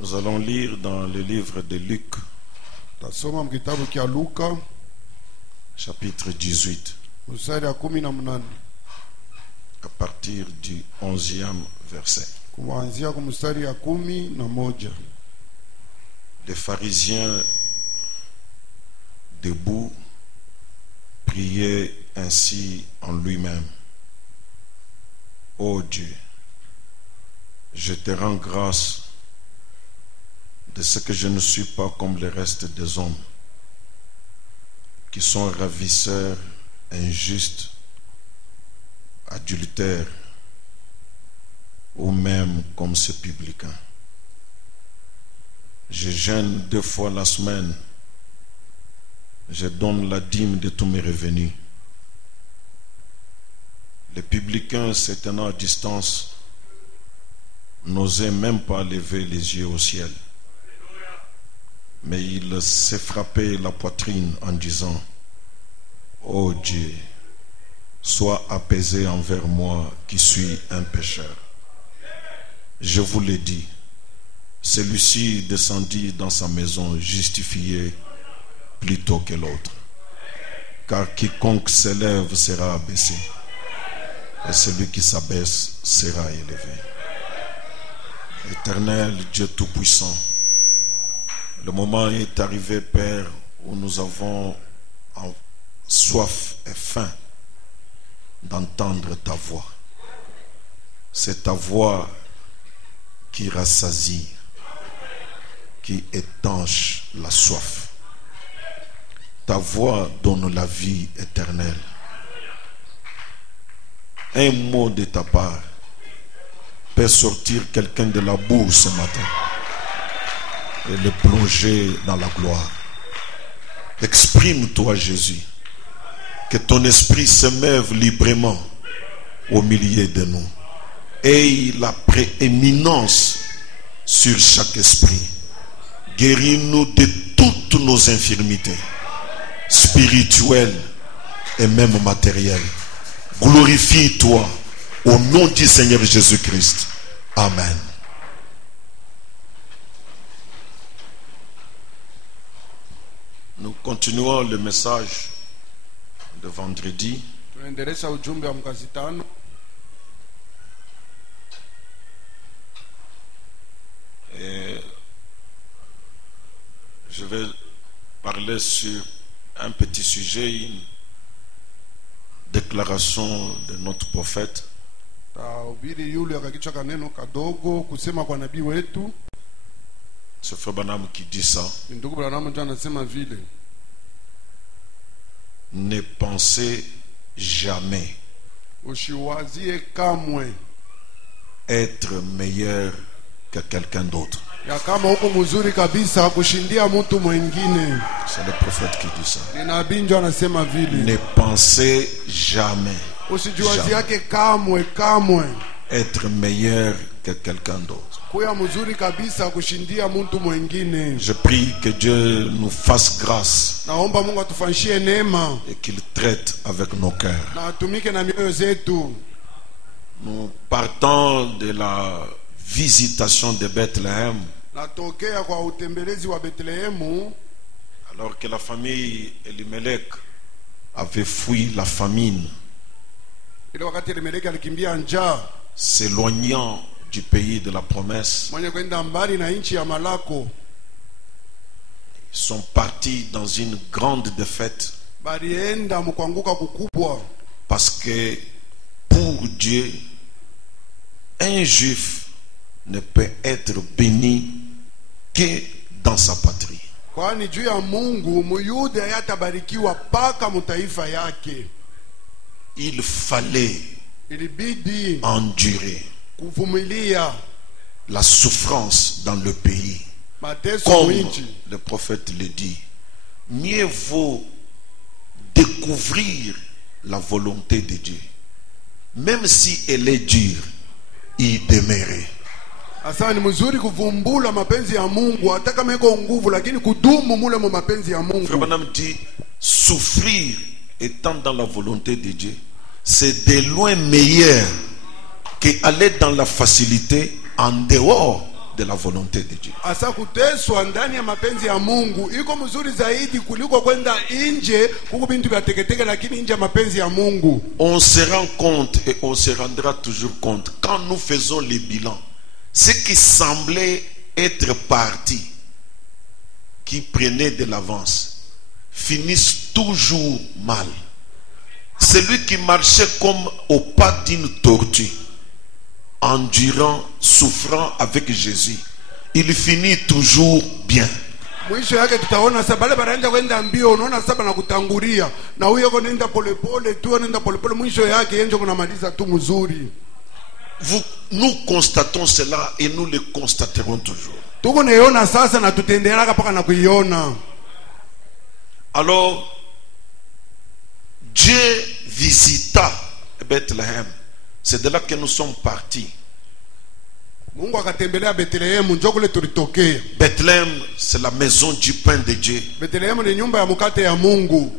Nous allons lire dans le livre de Luc, Tasoma mkitabu kia Luka chapitre 18, mstari ya 18 à partir du 11e verset. kuanzia kwa mstari ya 11. Les pharisiens debout priaient ainsi en lui-même. Ô Dieu, je te rends grâce de ce que je ne suis pas comme le reste des hommes, qui sont ravisseurs, injustes, adultères, ou même comme ce publicain. Je jeûne 2 fois la semaine, je donne la dîme de tous mes revenus. Les publicains, se tenant à distance, n'osaient même pas lever les yeux au ciel. Mais il s'est frappé la poitrine en disant: Ô Dieu, sois apaisé envers moi qui suis un pécheur. Je vous l'ai dit, celui-ci descendit dans sa maison justifié plutôt que l'autre. Car quiconque s'élève sera abaissé, et celui qui s'abaisse sera élevé. Éternel Dieu Tout-Puissant, le moment est arrivé, Père, où nous avons soif et faim d'entendre ta voix. C'est ta voix qui rassasie, qui étanche la soif. Ta voix donne la vie éternelle. Un mot de ta part peut sortir quelqu'un de la boue ce matin et le plonger dans la gloire. Exprime-toi, Jésus, que ton esprit se meuve librement au milieu de nous. Aie la prééminence sur chaque esprit. Guéris-nous de toutes nos infirmités, spirituelles et même matérielles. Glorifie-toi au nom du Seigneur Jésus-Christ. Amen. Nous continuons le message de vendredi. Tunaendelea ujumbe wa mkazitano. Et je vais parler sur un petit sujet, une déclaration de notre prophète. Tahubiri yule akakichwa kaneno kadogo kusema kwa nabii wetu. C'est Frère Branham qui dit ça. Ndugu Branham ndio anasema vile. Ne pensez jamais Usiwazie kamwe être meilleur que quelqu'un d'autre. ya kama uko mzuri kabisa kushindia mtu mwingine. C'est le prophète qui dit ça. Ni nabii ndio anasema vile. Ne pensez jamais Usijiwazie yake kamwe être meilleur que quelqu'un d'autre. kuya mzuri kabisa kushindia mtu mwingine. Je prie que Dieu nous fasse grâce Naomba Mungu atufanyishie neema et qu'il traite avec nos cœurs. na atumike na mioyo zetu. Nous partons de la visitation de Bethléem, Natokea kwa utembelezi wa Bethlehemu alors que la famille Elimelech avait fui la famine, ile wakati Elimeleki alikimbia njaa, s'éloignant du pays de la promesse. mwenye kwenda mbali na nchi ya Malako. Ils sont partis dans une grande défaite Balienda mkuanguka kukubwa, parce que pour Dieu, un juif ne peut être béni que dans sa patrie. kwani juu ya Mungu Muyuda hayatabarikiwa paka mtaifa yake. Il fallait Ilibidi endurer kuvumilia la souffrance dans le pays. mateso Comme mwinchi. le prophète le dit, mieux vaut découvrir la volonté de Dieu, même si elle est dure, y demeurer. Asa ni mzuri kuvumbula mapenzi ya Mungu hata kama iko nguvu, lakini kudumu mule mu mapenzi ya Mungu. Frère Branham dit, souffrir étant dans la volonté de Dieu, c'est de loin meilleur qu'aller dans la facilité en dehors de la volonté de Dieu. Asa kuteswa ndani ya mapenzi ya Mungu iko mzuri zaidi kuliko kwenda nje huko bintu vya teketeke, lakini nje ya mapenzi ya Mungu. On se rend compte et on se rendra toujours compte quand nous faisons les bilans, ce qui semblait être partis, qui prenaient de l'avance, finissent toujours mal. Celui qui marchait comme au pas d'une tortue, endurant, souffrant avec Jésus, il finit toujours bien. Mwisho yake tutaona sabale baranja kwenda mbio, unaona saba na kutangulia na huyo yuko nenda polepole tu, nenda polepole, mwisho yake yenjo kunamaliza tu mzuri. Nous constatons cela et nous le constaterons toujours. Tuko naiona sasa na tutaendelea mpaka na kuiona. Alors Dieu visita Bethléem. C'est de là que nous sommes partis. Mungu akatembelea Bethlehem, njoo kule tulitokea. Bethléem, c'est la maison du pain de Dieu. Bethlehem ni nyumba ya mkate ya Mungu.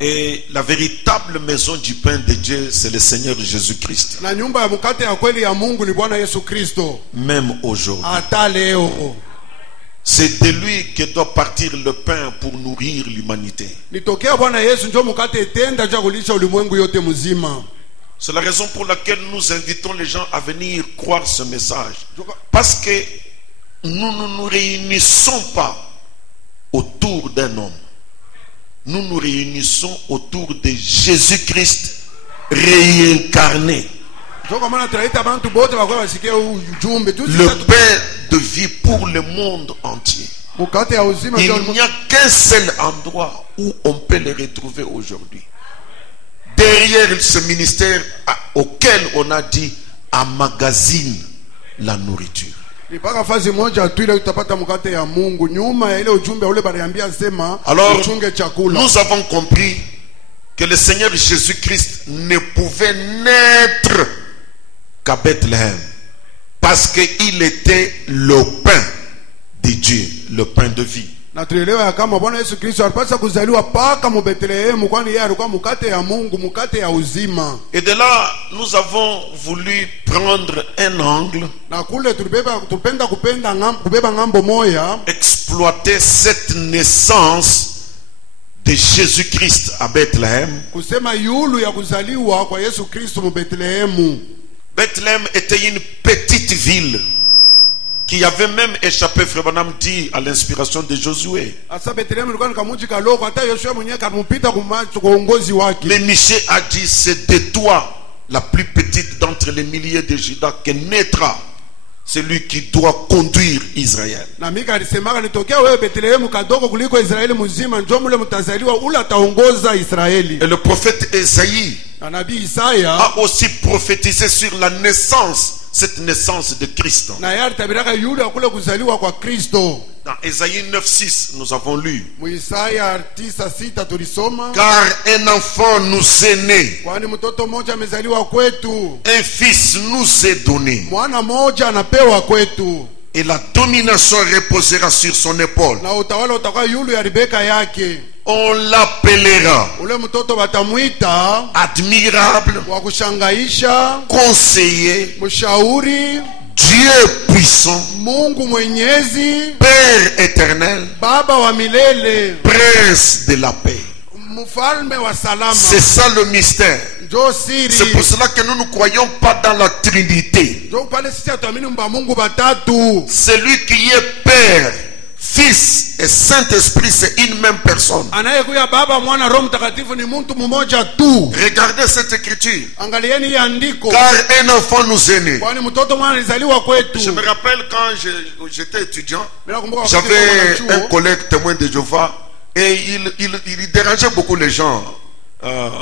Et la véritable maison du pain de Dieu, c'est le Seigneur Jésus-Christ. Na nyumba ya mkate ya kweli ya Mungu ni Bwana Yesu Kristo. Même aujourd'hui. Hata leo. C'est de lui que doit partir le pain pour nourrir l'humanité. Nitokea Bwana Yesu njoo mkate etenda juu kulisha ulimwengu yote mzima. C'est la raison pour laquelle nous invitons les gens à venir croire ce message. Parce que nous ne nous réunissons pas autour d'un homme. Nous nous réunissons autour de Jésus-Christ réincarné. Le pain de vie pour le monde entier. Il n'y a qu'un seul endroit où on peut le retrouver aujourd'hui. Derrière ce ministère auquel on a dit emmagasine la nourriture. Alors, nous avons compris que le Seigneur Jésus-Christ ne pouvait naître qu'à Bethléem parce qu'il était le pain de Dieu, le pain de vie. Na tuelewa ya kama Bwana Yesu Kristo alipaswa kuzaliwa paka mu Bethlehem, kwani yeye alikuwa mkate ya Mungu, mkate ya uzima. Et de là, nous avons voulu prendre un angle, na kule tupenda kubeba ngambo moya, exploiter cette naissance de Jésus-Christ à Bethléem. Kusema yulu ya kuzaliwa kwa Yesu Kristo mu Bethlehem. Bethléem était une petite ville qui avait même échappé, Frère Branham dit, à l'inspiration de Josué. Mais Michée a dit, c'est de toi, la plus petite d'entre les milliers de Judas, que naîtra celui qui doit conduire Israël. Et le prophète Esaïe a aussi prophétisé sur la naissance, cette naissance de Christ. Dans Esaïe 9:6, nous avons lu. Car un enfant nous est né, un fils nous est donné, et la domination reposera sur son épaule. On l'appellera admirable, conseiller, Dieu puissant, Père éternel, Prince de la paix. C'est ça le mystère. C'est pour cela que nous ne croyons pas dans la Trinité. Celui qui est Père, Fils et Saint-Esprit, c'est une même personne. Regardez cette écriture. Car un enfant nous est né. Je me rappelle quand j'étais étudiant, j'avais un collègue témoin de Jéhovah et il dérangeait beaucoup les gens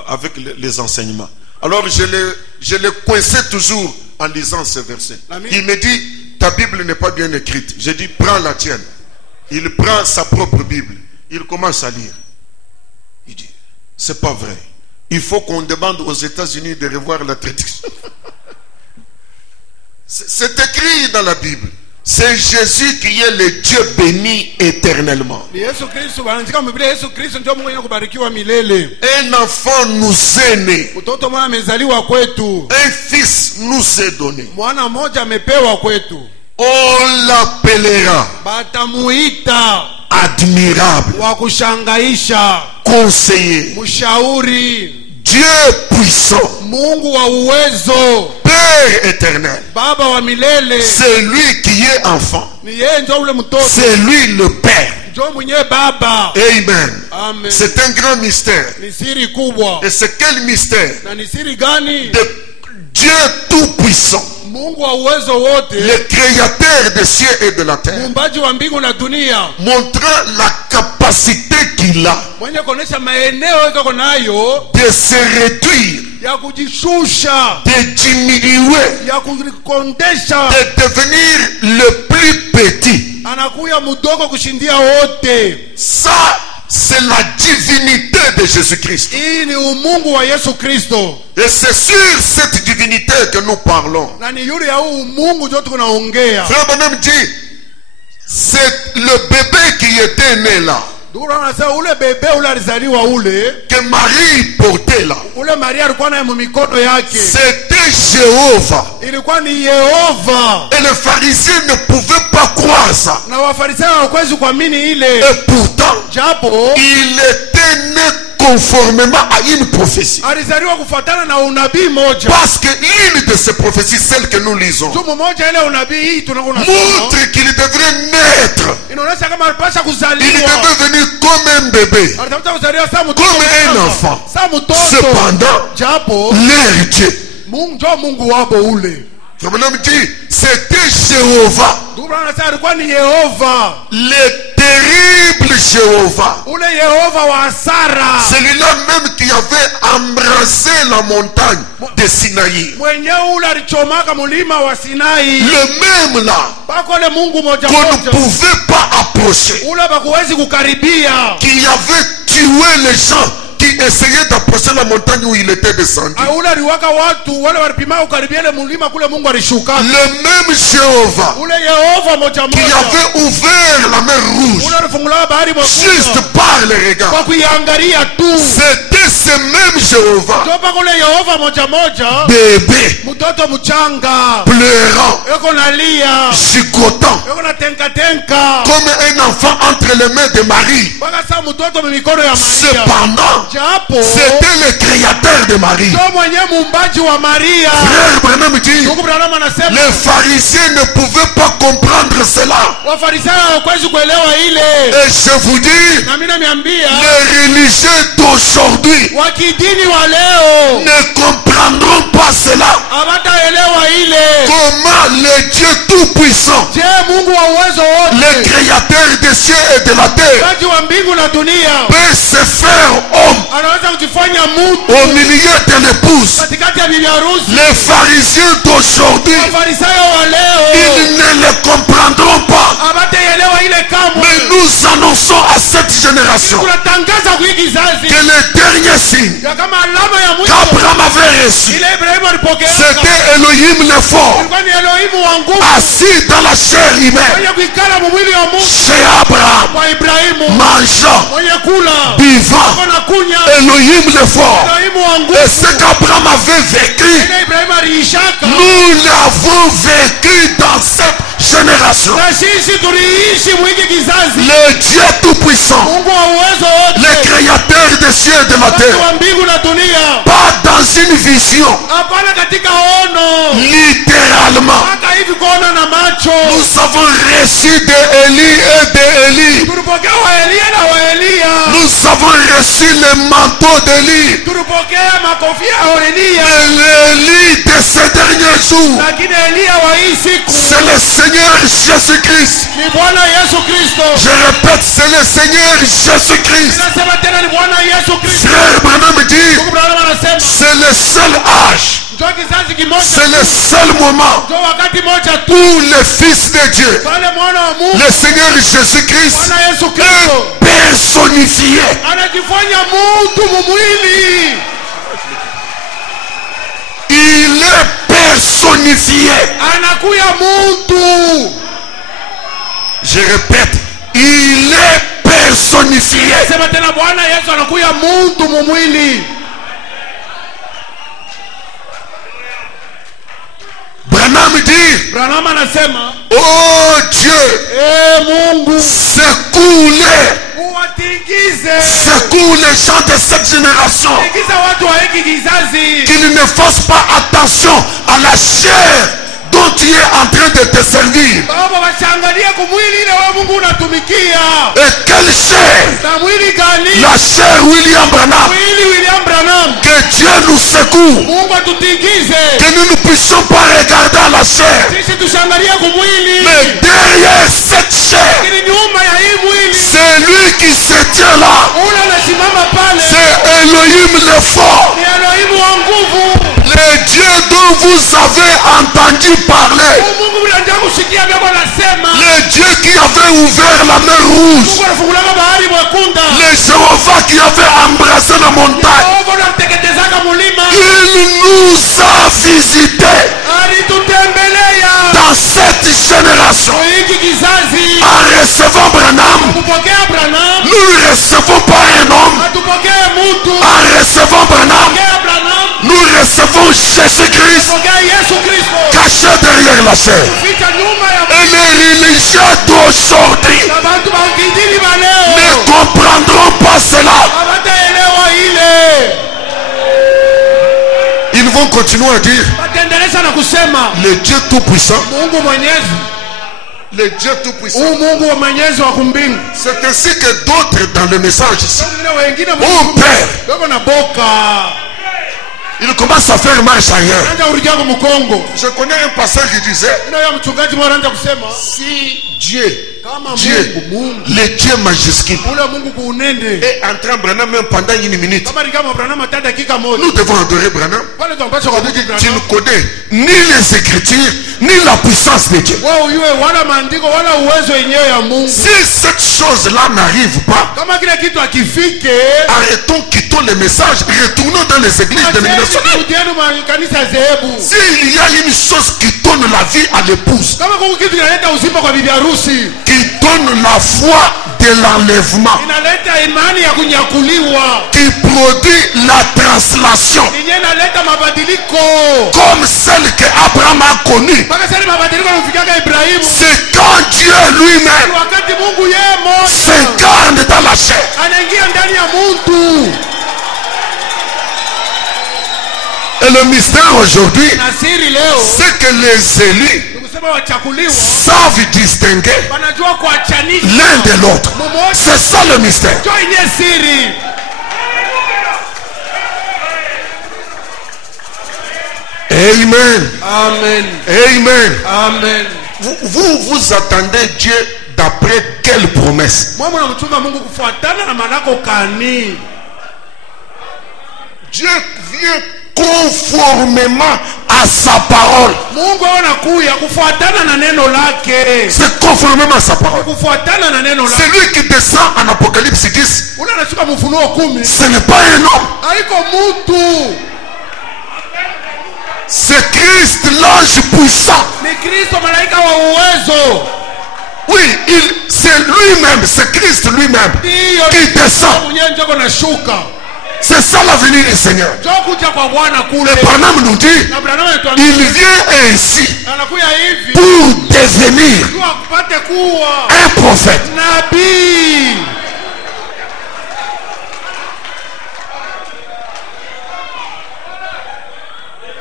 avec les enseignements. Alors je le coinçais toujours en lisant ce verset. Il me dit, ta Bible n'est pas bien écrite. Je dis, prends la tienne. Il prend sa propre Bible. Il commence à lire. Il dit, c'est pas vrai. Il faut qu'on demande aux États-Unis de revoir la traduction. C'est écrit dans la Bible. C'est Jésus qui est le Dieu béni éternellement. Un enfant nous est né. Un fils nous est donné. On l'appellera batamuita admirable, wa kushangaisha, conseiller, mshauri, Dieu puissant, Mungu wa uwezo, Père éternel. Baba wa milele. C'est lui qui est enfant. Ni yeye ndio ule mtoto, C'est lui le Père. ndio mwenyewe baba. Amen. Amen. C'est un grand mystère. Ni siri kubwa. Et c'est quel mystère? Na ni siri gani? De Dieu tout-puissant, Mungu wa uwezo wote, le créateur des cieux et de la terre, muumbaji wa mbingu na dunia, montrant la capacité qu'il a mwenye kuonesha maeneo yako nayo de se réduire, ya kujishusha, de diminuer, ya kujikondesha, de devenir le plus petit. anakuya mdogo kushindia wote. Ça, c'est la divinité de Jésus-Christ. Hii ni umungu wa Yesu Kristo. Et c'est sur cette divinité que nous parlons. Na ni yule ya huu umungu ndio tunaongea. Frère Branham dit, c'est le bébé qui était né là, Ndio anasema ule bebe ule alizaliwa ule, que Marie portait là. ule Maria alikuwa naye mikono yake. C'était Jéhovah. Ilikuwa ni Yehova. Et les pharisiens ne pouvaient pas croire ça. Na Wafarisayo hawakuwezi kuamini ile. Et pourtant, Japo il était né conformément à une prophétie. alizaliwa kufuatana na unabii moja. Parce que l'une de ces prophéties, celle que nous lisons, Tumo moja ile unabii hii tunaona montre qu'il devrait naître. inaonyesha kama alipasha Il kuzaliwa. devait venir comme un bébé, Alitafuta kuzaliwa saa mtoto. comme un enfant. Saa mtoto. Cependant, Japo leur Dieu, Mungu ndio Mungu wabo ule. comme l'homme dit, c'était Jéhovah, Ndio anasema alikuwa ni Yehova. le terrible Jéhovah. Ule Yehova wa Sara. Celui-là même qui avait embrassé la montagne de Sinaï. Mwenyewe ule alichomaka mulima wa Sinai. Le même là, Bako le Mungu moja qu'on ne moja. pouvait pas approcher, Ule bakuwezi kukaribia. qui avait tué les gens qui essayaient d'approcher la montagne où il était descendu. Ule aliwaka watu wale walipima kukaribia ile mulima kule Mungu alishuka. Le même Jéhovah Ule Yehova moja qui moja. avait ouvert la mer rouge Ule alifungula bahari juste moja. par les regards. Kwa kuiangalia tu. C'était ce même Jéhovah, Ndio bako le Yehova moja moja. bébé, Mtoto mchanga. pleurant, Yuko nalia. gigotant, Yuko na tenka. comme un enfant entre les mains de Marie. Baka saa mtoto mikono ya Maria. Cependant, Japo c'était le créateur de Marie. ndio mwenye muumbaji wa Maria. Frère Branham dit, Ndugu Branham anasema les pharisiens ne pouvaient pas comprendre cela. Wafarisayo hawakuwezi kuelewa ile. Et je vous dis, Na mimi namiambia les religieux d'aujourd'hui wa kidini wa leo ne comprendront pas cela. hawataelewa ile. Comment le Dieu tout-puissant, Je, Mungu wa uwezo le wote, créateur des cieux et de la terre, Muumbaji wa mbingu na dunia, peut se faire homme anaweza kujifanya mtu au milieu de l'épouse. katikati ya bibi harusi. Les pharisiens d'aujourd'hui, Wafarisayo wa leo ils ne le comprendront pas. hawataelewa ile kamwe. Mais nous annonçons à cette génération Tunatangaza kwa hii kizazi que le dernier signe ya kama alama ya mwisho qu'Abraham avait reçu, ile Ibrahimu alipokea c'était Elohim le fort, ilikuwa ni Elohimu wa nguvu assis dans la chair humaine, mwenye kuikala mwili wa Mungu chez Abraham, kwa Ibrahimu, mangeant, mwenye kula vivant, na kunya. Elohim le fort. Elohimu wa nguvu Et ce qu'Abraham avait vécu, ile Ibrahimu aliishaka nous l'avons vécu dans cette génération. na sisi tuliishi mwiki kizazi. Le Dieu tout-puissant, Mungu wa uwezo le wote, créateur des cieux et de la Mungu terre, wa mbingu na dunia, pas dans une vision, hapana katika ono littéralement. hata hivi kuona na macho. Nous avons reçu d'Élie et d'Élie. Tulipokea wa Elia na wa Elia, Nous avons reçu le manteau d'Élie. tulipokea makofia ya Elia, Mais l'Élie de ces derniers jours, lakini Elia wa hii siku c'est le Seigneur Jésus-Christ. ni Bwana Yesu Kristo. Je répète, c'est le Seigneur Jésus-Christ. Nasema tena ni Bwana Yesu Kristo. Frère Branham dit, Ndugu Branham anasema c'est le seul âge, ndio kizazi kimoja, c'est le seul moment ndio wakati moja tu où le Fils de Dieu, pale mwana wa Mungu le Seigneur Jésus-Christ, Bwana Yesu est Kristo personnifié. anajifanya mtu mumwili. Il est personnifié. Anakuya mtu. Je répète, il est personnifié. Sema tena Bwana Yesu anakuya mtu mumwili. Branham dit, Branham anasema, oh Dieu, Mungu secoue-les, uwatingize, secoue les gens de cette génération, tingiza watu wa hiki kizazi, qu'ils ne fassent pas attention à la chair dont tu es en train de te servir. baba washangalie kumwili ile wewe Mungu unatumikia. Et quelle chair? Na mwili gani? La chair William Branham. Mwili William Branham. Que Dieu nous secoue, Mungu atutingize, que nous ne puissions pas regarder à la chair, sisi tushangalie kumwili, mais derrière cette chair, lakini nyuma ya hii mwili c'est lui qui se tient là, ule anasimama pale, c'est Elohim le fort, ni Elohimu wa nguvu, le Dieu dont vous avez entendu parler, Mungu mnajua kusikia baba anasema, le Dieu qui avait ouvert la mer rouge, Mungu anafungula bahari mwekunda, le Jéhovah qui avait embrassé la montagne. Mungu anateketezaka mulima, Il nous a visités alitutembelea dans cette génération. hiki kizazi. En recevant Branham, Kupokea Branham, nous ne recevons pas un homme. atupokee mtu. En recevant Branham, Kupokea Branham, nous recevons Jésus-Christ kupokea Yesu Kristo, caché derrière la chair. ficha nyuma ya Et les religieux d'aujourd'hui na bantu ba kidini ba leo ne comprendront pas cela. hawataelewa ile. Ils vont continuer à dire Batendeleza na kusema le Dieu Tout-Puissant, Mungu Mwenyezi, le Dieu Tout-Puissant. Mungu wa Mwenyezi wa kumbingu. C'est ainsi que d'autres dans le message ici Wengine wengine ont peur. bako na boka. Ils commencent à faire marche arrière. Anaanza kurudia kwa mkongo. Je connais un pasteur qui disait, Ina ya mchungaji mmoja anaanza kusema si Dieu, kama Dieu, Mungu le Dieu majuscule, ule Mungu kuunende, est en train de Branham même pendant une minute, kama ni kama Branham hata dakika moja, nous devons adorer Branham. pale tunapaswa kuabudu Tu Branham. ne connais ni les Écritures, ni la puissance de Dieu. Wao uyue wala maandiko wala uwezo yenyewe ya Mungu. Si cette chose-là n'arrive pas, Kama kile kitu akifike, arrêtons, quittons les messages, retournons dans les églises dénominationnelles. turudieni makanisa zehebu. S'il y a une chose qui donne la vie à l'épouse, Kama kuna kitu kinaleta uzima kwa bibi harusi, qui donne la foi de l'enlèvement, inaleta imani ya kunyakuliwa, qui produit la translation, yenyewe inaleta mabadiliko. comme celle que Abraham a connue, Mpaka sasa mabadiliko yanafikaka Ibrahimu. c'est quand Dieu lui-même Wakati Mungu yeye moja s'incarne dans la chair. anaingia ndani ya mtu. Et le mystère aujourd'hui, Na siri leo c'est que les élus nikusema wachakuliwa savent distinguer wanajua kuachanisha l'un de l'autre. mmoja. C'est ça le mystère. Ndio yenyewe siri. Amen. Amen. Amen. Amen. Vous attendez Dieu d'après quelle promesse? Mwa mnamchunga Mungu kufuatana na manako kani. Dieu vient conformément à sa parole. Mungu anakuya kufuatana na neno lake. C'est conformément à sa parole. Kufuatana na neno lake. Celui qui descend en Apocalypse 10, Ule anashuka Ufunuo 10. ce n'est pas un homme. Haiko mtu. C'est Christ, l'ange puissant. Ni Kristo malaika wa uwezo. Oui, c'est lui-même, c'est Christ lui-même Ndiyo qui descend. mwenyewe njoko na shuka. C'est ça l'avenir du Seigneur. Njoo kuja kwa Bwana kule. Et Branham nous dit, Na Branham anatuambia il vient ainsi anakuya hivi pour devenir tu akupate kuwa un prophète. nabii.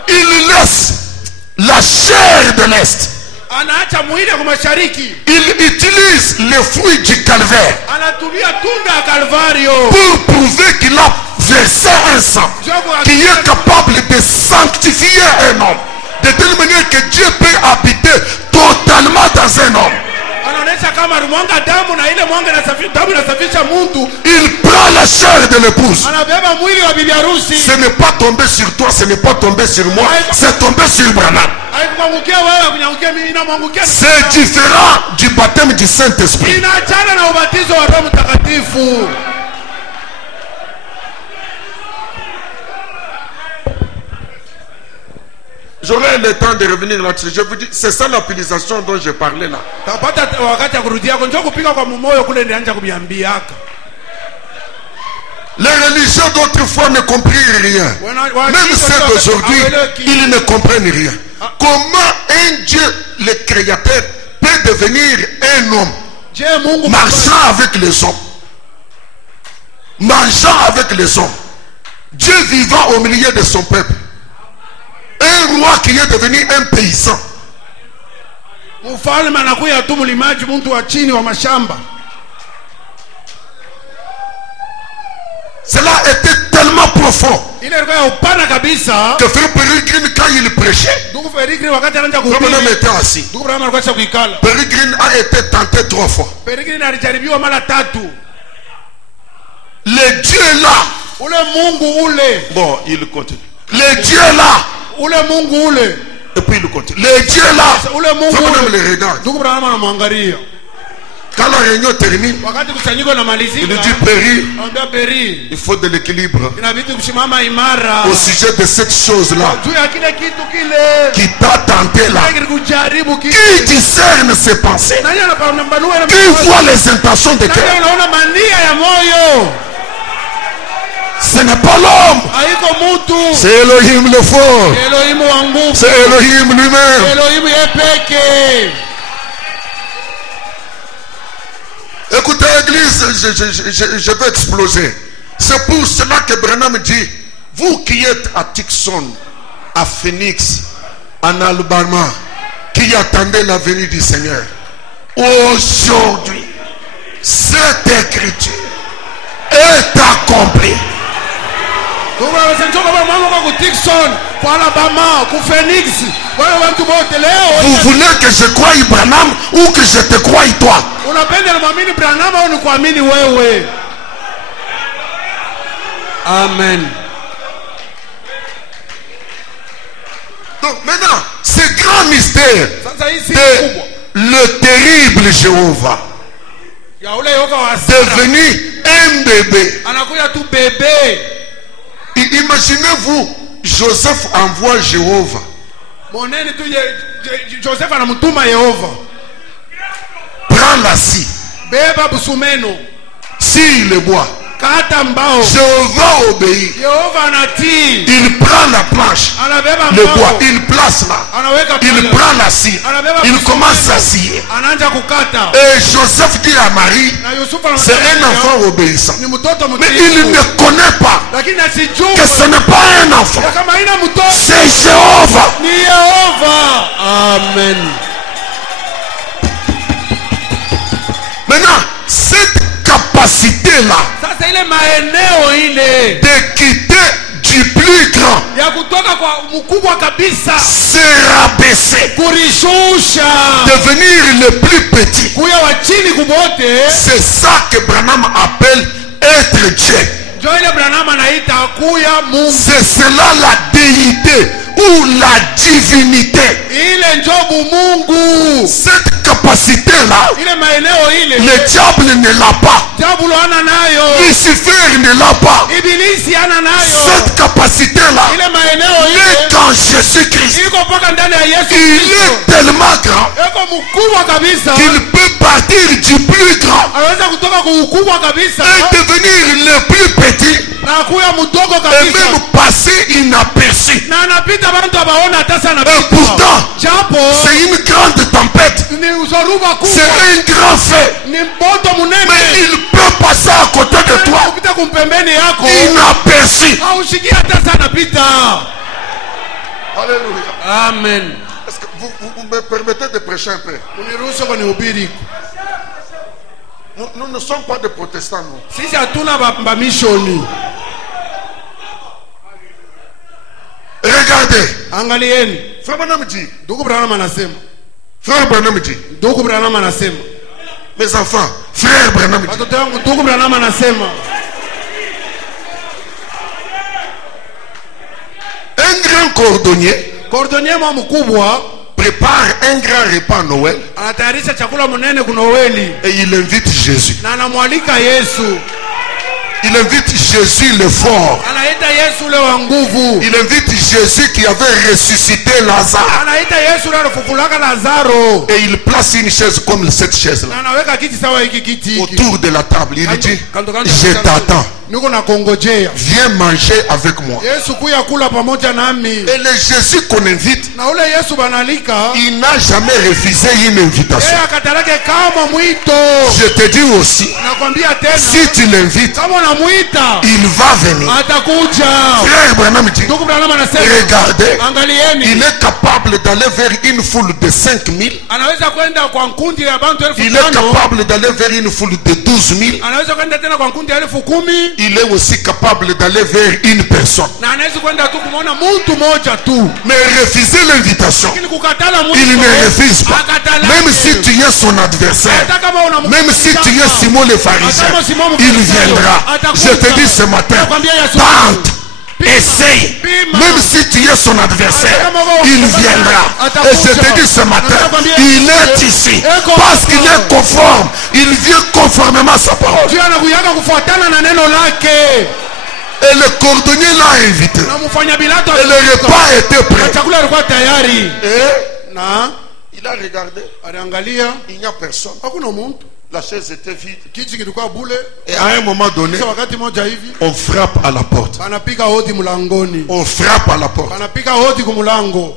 Il laisse la chair de l'Est. Anaacha mwili kwa mashariki. Il utilise les fruits du calvaire Anatumia tunda ya Kalvario. pour prouver qu'il a versé un sang qui est capable de sanctifier un homme. De telle manière que Dieu peut habiter totalement dans un homme. Anaonesha kama mwanga damu na ile mwanga inasafisha damu inasafisha mtu. Il prend la chair de l'épouse. Anabeba mwili wa bibi harusi. Ce n'est pas tombé sur toi, ce n'est pas tombé sur moi, c'est tombé sur Branham. Haikuangukia wewe, kunyangukia mimi, inamwangukia. C'est différent du baptême du Saint-Esprit. Inaachana na ubatizo wa Roho Mtakatifu. J'aurai le temps de revenir là-dessus. Je vous dis, c'est ça l'utilisation dont je parlais là. Tapata wakati ya kurudia kwa njoo kupika kwa mumoyo kule ndianja kubiambiaka. Les religieux d'autrefois ne comprirent rien. Même ceux d'aujourd'hui, ils ne comprennent rien. Comment un Dieu, le créateur, peut devenir un homme Je Mungu marchant avec les hommes? Marchant avec les hommes. Dieu vivant au milieu de son peuple. Un roi qui est devenu un paysan. mfalme anakuya tu mlimaji, mtu wa chini wa mashamba. Cela était tellement profond Ile ilikuwa ya upana kabisa. que Frère Peregrine, quand il prêchait, Ndugu Peregrine wakati anaanza Frère kuhubiri, Branham était assis. ndugu Branham alikuwa kuikala. Peregrine a été tenté 3 fois. Peregrine alijaribiwa mara 3. Le Dieu là. Ule Mungu ule. Bon, il continue. Le Dieu là. Ule Mungu ule. Et puis il continue. Le Dieu là. Ule Mungu Frère Branham ule. le regarde. Ndugu Branham anamwangalia. Quand la réunion termine, Wakati kusanyiko na malizika, il dit Péri, anambia Peri, il faut de l'équilibre inabidi kusimama imara. au sujet de cette chose-là Juu ya kile kitu kile. qui t'a tenté là. Kile kujaribu kile. Qui discerne ses pensées? Nani anapambanua ile Qui voit les intentions de Nani cœur? anaona mania ya moyo? Ce n'est pas l'homme. Haiko mutu. C'est Elohim le fort. Elohimu wa nguvu. C'est Elohim lui-même. Elohimu yeye peke. Écoutez, église, je vais exploser. C'est pour cela que Branham dit, vous qui êtes à Tucson, à Phoenix, en Alabama, qui attendez la venue du Seigneur, aujourd'hui, cette écriture est accomplie. Ku Tucson, ku Alabama, ku Phoenix. Wale watu wote Vous leo voulez que je croie Branham ou que je te croie toi? unapenda kumwamini Branham au ni kuamini wewe? Amen. Donc maintenant, ce grand mystère Sasa hii si de kubwa le terrible Jéhovah ya ule Yehova wa hasira. devenu un bébé. Anakuja tu bebe. Imaginez-vous, Joseph envoie Jéhovah. Moneni tu Joseph anamtuma Yehova. Prends la scie. Beba busumeno. Scie le bois. Kata mbao. Jéhovah obéit. Yehova anatii. Il prend la planche, Anabeba le mbao. bois, il place là. Anaweka Il pale. prend la scie. Anabeba Il busumeno. commence à scier. Anaanza kukata. Et Joseph dit à Marie, Na Yusufu c'est un enfant obéissant. ni mtoto Mais mtiifu. il ne connaît pas Lakini asijue que ce n'est pas un enfant. kama haina mtoto C'est Jéhovah. ni Yehova. Amen. Maintenant, cette capacité-là Sasa ile maeneo ile de quitter du plus grand, ya kutoka kwa mkubwa kabisa se rabaisser, kurishusha devenir le plus petit. kuya wa chini kubote, C'est ça que Branham appelle être Dieu. ndio ile Branham anaita kuya Mungu. C'est cela la déité ou la divinité. Ile njobu Mungu. Cette capacité-là, Ile maeneo ile le diable ne l'a pas. diablo ana nayo. Lucifer ne l'a pas. Ibilisi ana nayo. Cette capacité-là Ile maeneo ile est en Jésus-Christ. iko mpaka ndani ya Yesu Il Kristo. est tellement grand Eko mkubwa kabisa. qu'il peut partir du plus grand Anaweza kutoka kwa ukubwa kabisa et devenir le plus petit na kuya mdogo et kabisa. même passer inaperçu. Na anapita bantu abaona hata sana Et pourtant, japo c'est une grande tempête. ni uzoruba C'est kubwa, un grand feu. ni moto Mais munene. il peut passer à côté de toi Ukipita kumpembeni yako inaperçu. haushiki hata sana pita. Alléluia. Amen. Est-ce que vous me permettez de prêcher un peu? Uniruhusu kwa nihubiri. Nous ne sommes pas des protestants, nous. Sisi hatuna bamishoni. Regardez. Angalieni. Frère Branham dit. Ndugu Branham anasema. Frère Branham dit. Ndugu Branham anasema. Mes enfants, frère Branham dit. Watoto wangu, ndugu Branham anasema. Un grand cordonnier Cordonnier mkubwa prépare un grand repas à Noël anatayarisha chakula munene kuna Noeli et il invite Jésus. na anamwalika Yesu. Il invite Jésus le fort. Anaita Yesu ule wa nguvu. Il invite Jésus qui avait ressuscité Lazare. Anaita Yesu ule alifufulaka Lazaro. Et il place une chaise comme cette chaise-là Na anaweka kiti sawa hiki kiti hiki. autour de la table. Il dit, Kando- je t'attends. niko na kongojea. Viens manger avec moi. Yesu kuya kula pamoja nami. Et le Jésus qu'on invite, Na ule Yesu banalika, il n'a jamais refusé une invitation. yeye akatalake kama mwito. Je te dis aussi, Nakwambia tena, si tu l'invites, kama unamuita il va venir. atakuja. Frère Branham dit, Ndugu Branham anasema, regardez, angalieni, il est capable d'aller vers une foule de 5000. anaweza kwenda kwa nkundi ya bantu Il est 5,000. capable d'aller vers une foule de 12 000. Anaweza kwenda tena kwa nkundi ya 10,000. Il est aussi capable d'aller vers une personne. Na anaweza kwenda tu kumwona mtu moja tu. Mais refuser l'invitation, Lakini kukatala mwito, il ne refuse pas. akatalake. Même si tu es son adversaire, Hata kama unamkata, même si tu es Simon le pharisien, hata kama Simon il Mfarisayo, viendra. atakuja. Je te dis ce matin, Nakwambia Yesu, tente, Pima. essaye. Pima. Même si tu es son adversaire, Hata kama wewe il unamkata, viendra. atakuja. Et je te dis ce matin, Nakwambia il Yesu, est ici. eko Parce hapa. qu'il est conforme. Il vient conformément à sa parole. Dieu anakuyaka kufuatana na neno lake. Et le cordonnier l'a invité. Na mfanya bilato Et le repas était na prêt. chakula ilikuwa tayari. Et Na il a regardé. aliangalia, Il n'y a personne. hakuna mtu. La chaise était vide. Kiti kilikuwa bule. Et à un moment donné, Kisha wakati moja hivi, on frappe à la porte. anapiga hodi mlangoni. On frappe à la porte. Anapiga hodi kumlango.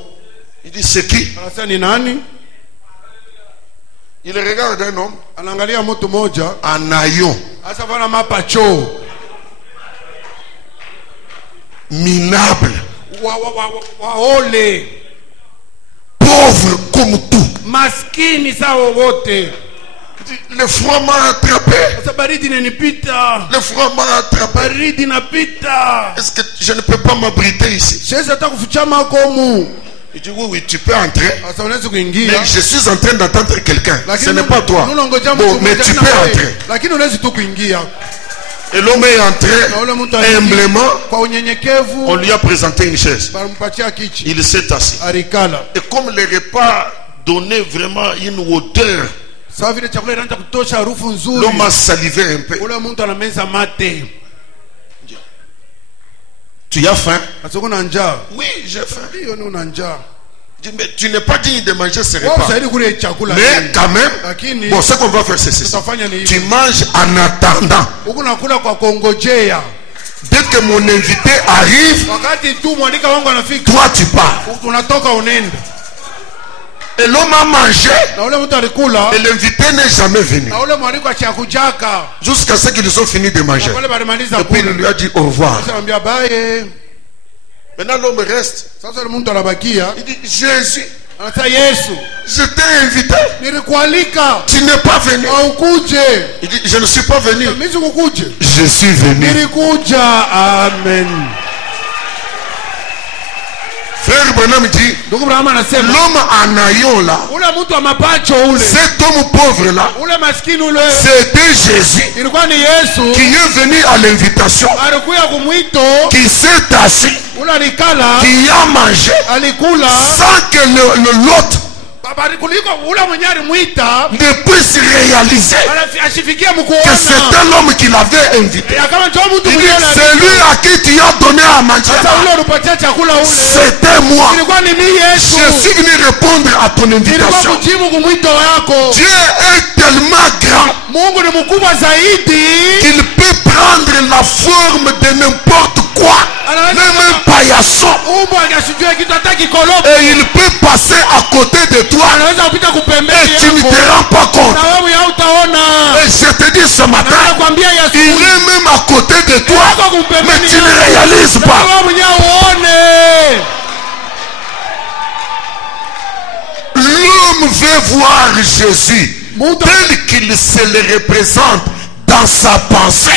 Il dit, c'est qui? Anasema ni nani? Il regarde un homme Anaangalia mtu moja, en haillons, asa bana mapacho. minable, Waole, pauvre comme tout. maskini sawa wote. Il dit, le froid m'a attrapé. Sasa baridi inanipita. Le froid m'a attrapé. Baridi inapita. Est-ce que je ne peux pas m'abriter ici? Siwezi hata kufichama komu. Il dit, oui, oui, tu peux entrer. Sasa unaweza Mais kuingia. je suis en train d'attendre quelqu'un. Ce Lakini n'est pas toi. unangoja Bon, mtu mais mmoja tu na peux wewe. entrer. Lakini unaweza tu kuingia. Et l'homme est entré Na ule mtu aliingia humblement. kwa unyenyekevu, On lui a présenté une chaise. balimpatia kiti. Il s'est assis. Arikala. Et comme le repas donnait vraiment une odeur, Sawa vile chakula inaanza kutosha harufu nzuri. l'homme a salivé un peu. Ule mtu anameza mate. Tu as faim? Sasa uko na njaa. Oui, j'ai faim. Hiyo ni una njaa. Il dit, mais tu n'es pas digne de manger ce Wewe repas. usaidi kule chakula. Mais quand même, Lakini bon, ce qu'on va faire, c'est ceci. tutafanya ni Tu hivi. manges en attendant. Huko nakula kwa kongojea. Dès que mon invité arrive, Wakati tu mwalika wangu anafika, toi tu pars. unatoka unaenda. Et l'homme a mangé. Na ule mtu alikula, Et l'invité n'est jamais venu. na ule mwaliko achakujaka. Jusqu'à ce qu'ils ont fini de manger. Wale balimaliza Et puis il kula. lui a dit au revoir. Sasa anambia bae. Maintenant l'homme reste. Sasa ule mtu anabakia, Il dit, Jésus, anasema Yesu, je t'ai invité. nilikualika, Tu n'es pas venu. haukuje. Il dit, je ne suis pas venu. Mimi sikukuje. Je suis venu. Nilikuja. Amen. Frère Branham dit, Ndugu Brahma anasema, l'homme en haillons là, ule mtu wa mapacho ule, cet homme pauvre là, ule maskini ule, c'était Jésus ilikuwa ni Yesu. qui est venu à l'invitation, Alikuya kumwito, qui s'est assis, ule alikala, qui a mangé, alikula, sans que l'autre babari kuliko ule mwenye alimwita ne puisse réaliser ashifikie que mkuona. c'était l'homme qui l'avait invité. Ya kama njoo mtu Il dit, mwingine c'est lui à qui tu as donné à manger. sasa ule ulipatia chakula ule. C'était moi. Ilikuwa ni mimi Yesu. Je suis venu répondre à ton Ilikuwa invitation. kujibu kumwito wako. Dieu est tellement grand Mungu ni mkubwa zaidi. qu'il peut prendre la forme de n'importe quoi, même un paillasson, Umbo akashujua kitu hata kikolopo. et il peut passer à côté de toi Anaweza kupita kupembeni et tu ne yako. te rends pas compte. Na wewe hautaona. Et je te dis ce Na matin, nakwambia Yesu. il est même à côté de toi, Yako kumpembeni mais tu ne yako. réalises Na pas. wewe mwenyewe uone. L'homme veut voir Jésus Mungu tel qu'il se le représente dans sa pensée,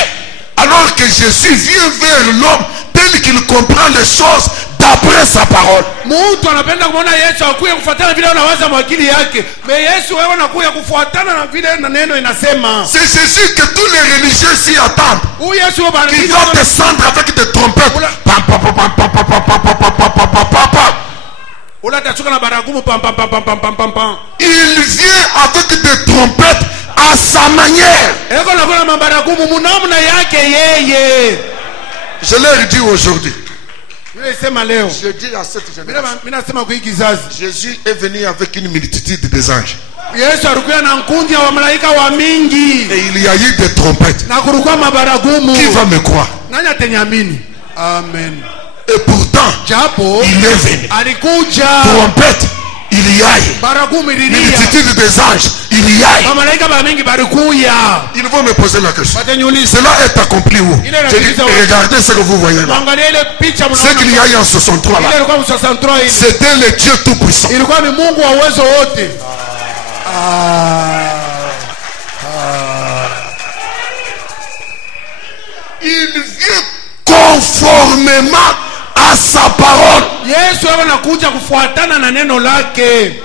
alors que Jésus vient vers l'homme tel qu'il comprend les choses d'après sa parole. Mtu anapenda kumwona Yesu akuye kufuatana vile unawaza mwakili yake. Me Yesu wewe unakuya kufuatana na vile na neno inasema. C'est Jésus que tous les religieux s'y attendent. Huyu Yesu wewe bana. Il va descendre avec des trompettes. Pam, pam, pam, pam, pam, pam, pam, pam, pam, pam, pam, pam, pam, pam. Ula tachuka na baragumu pam pam pam pam pam pam pam pam. Il vient avec des trompettes à sa manière. Eko na kuna mabaragumu munamna yake yeye. Je leur dis aujourd'hui, Yule sema leo. je dis à cette génération, Mimi nasema kwa hii kizazi. Jésus est venu avec une multitude des anges. Yesu alikuwa na kundi ya malaika wa mingi. Et il y a eu des trompettes. Na kulikuwa mabaragumu. Qui va me croire? Nani ataniamini? Amen. Et pourtant, Japo il est venu. alikuja. Trompette, il y a eu. Baragumu ililia. Multitude des anges, il y a eu. Malaika ba mingi barikuya. Ils vont me poser la question. Wataniuliza. Cela est accompli où? Je dis, regardez ce que vous voyez là. Ce qu'il y a eu en 63 là, c'était le Dieu Tout-Puissant. Ilikuwa ni Mungu wa uwezo wote. Il vient conformément à sa parole. Yesu anakuja kufuatana na neno lake.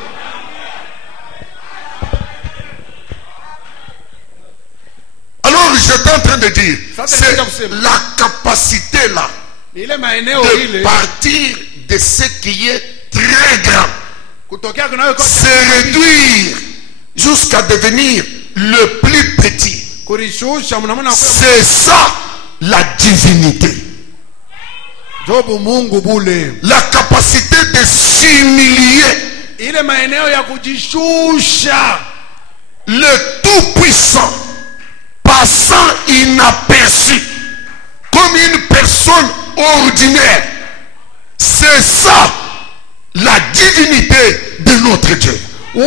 Alors j'étais en train de dire, c'est la capacité là de partir de ce qui est très grand, se réduire jusqu'à devenir le plus petit. C'est ça la divinité. La capacité de s'humilier. Le Tout-Puissant passant inaperçu comme une personne ordinaire. C'est ça la divinité de notre Dieu. Il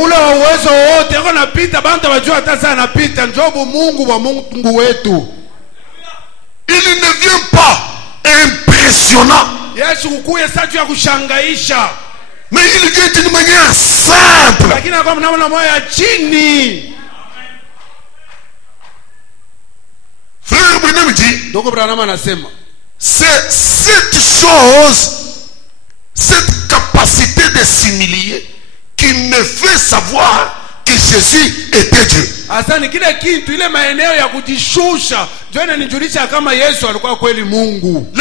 ne vient pas impressionnant, mais il vient d'une manière simple. Frère Branham dit, c'est cette chose, cette capacité de s'humilier qui me fait savoir que Jésus était Dieu. Le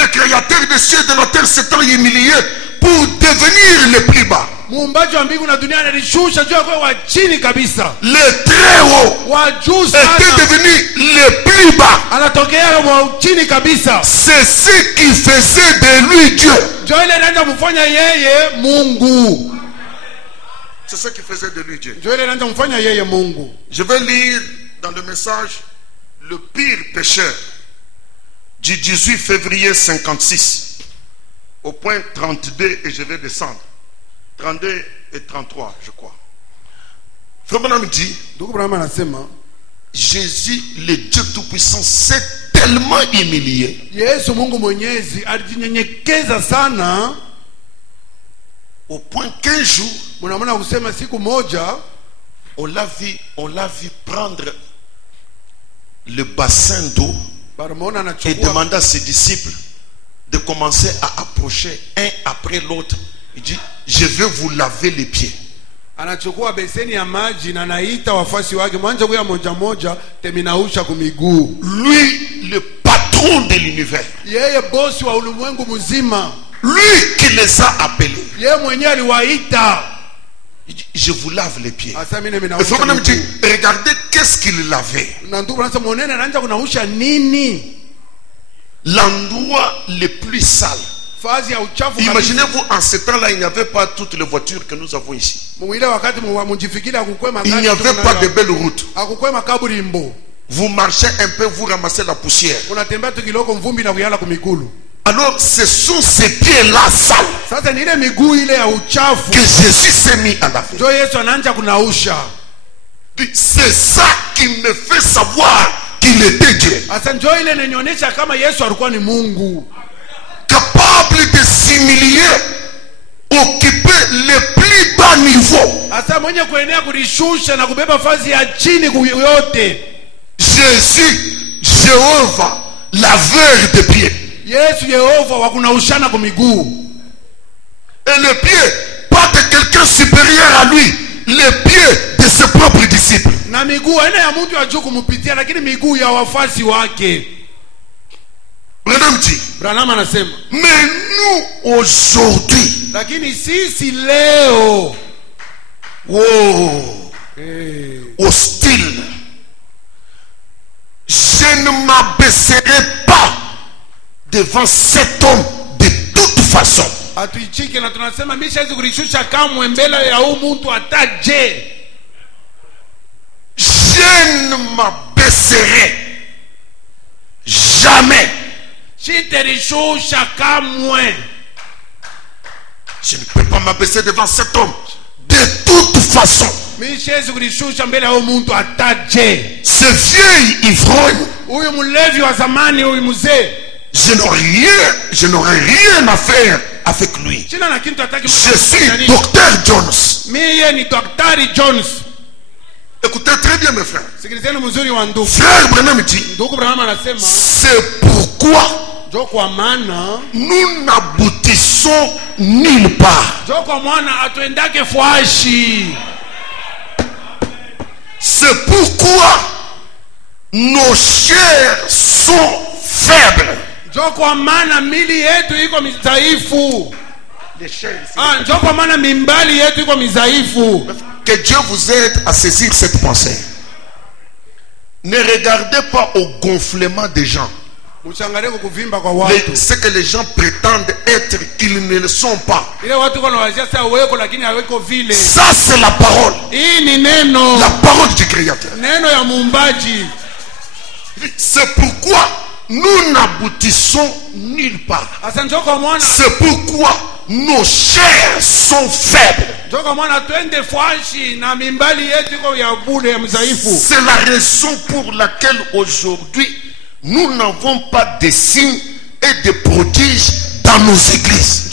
créateur des cieux et de la terre s'étant humilié pour devenir le plus bas. Le très haut était devenu le plus bas. C'est ce qui faisait de lui Dieu. C'est ce qui faisait de lui Dieu. Je vais lire dans le message le pire pécheur du 18 février 56 au point 32 et je vais descendre. 32 et 33 je crois. Frère Branham dit, Jésus le Dieu Tout-Puissant s'est tellement humilié au point qu'un jour on l'a vu prendre le bassin d'eau et demander à ses disciples de commencer à approcher un après l'autre. Il dit, je vais vous laver les pieds. Lui, le patron de l'univers, lui qui les a appelés, il dit, je vous lave les pieds. Il faut même dire, regardez qu'est-ce qu'il lavait. L'endroit le plus sale. Imaginez-vous, en ce temps-là, il n'y avait pas toutes les voitures que nous avons ici. Il n'y avait pas de belles routes. Vous marchez un peu, vous ramassez la poussière. Alors ce sont ces pieds-là sales que Jésus s'est mis à laver. C'est ça qui me fait savoir qu'il était Dieu. Capable de s'humilier, occuper le plus bas niveau. Jésus, Jéhovah, laveur de pieds. Et le pied, pas de quelqu'un supérieur à lui, les pieds de ses propres disciples. Mais nous aujourd'hui, hostile, je ne m'abaisserai pas devant cet homme de toute façon. m'abaisserai jamais. Chiterishusha kamwe. Je ne peux pas m'abaisser devant cet homme. De toute façon. Mishezi kulishusha mbele ya muntu ataje. Ce vieil ivrogne. Huyu mlevi wa zamani, huyu mzee. Je n'aurais rien à faire avec lui. Je suis Docteur Jones. Écoutez très bien mes frères. Frère Branham dit, c'est pourquoi nous n'aboutissons nulle part. C'est pourquoi nos chairs sont faibles. Que Dieu vous aide à saisir cette pensée. Ne regardez pas au gonflement des gens. Ce que les gens prétendent être, ils ne le sont pas. Ça c'est la parole. La parole du Créateur. C'est pourquoi nous n'aboutissons nulle part. C'est pourquoi nos chairs sont faibles. C'est la raison pour laquelle aujourd'hui nous n'avons pas de signes et de prodiges dans nos églises.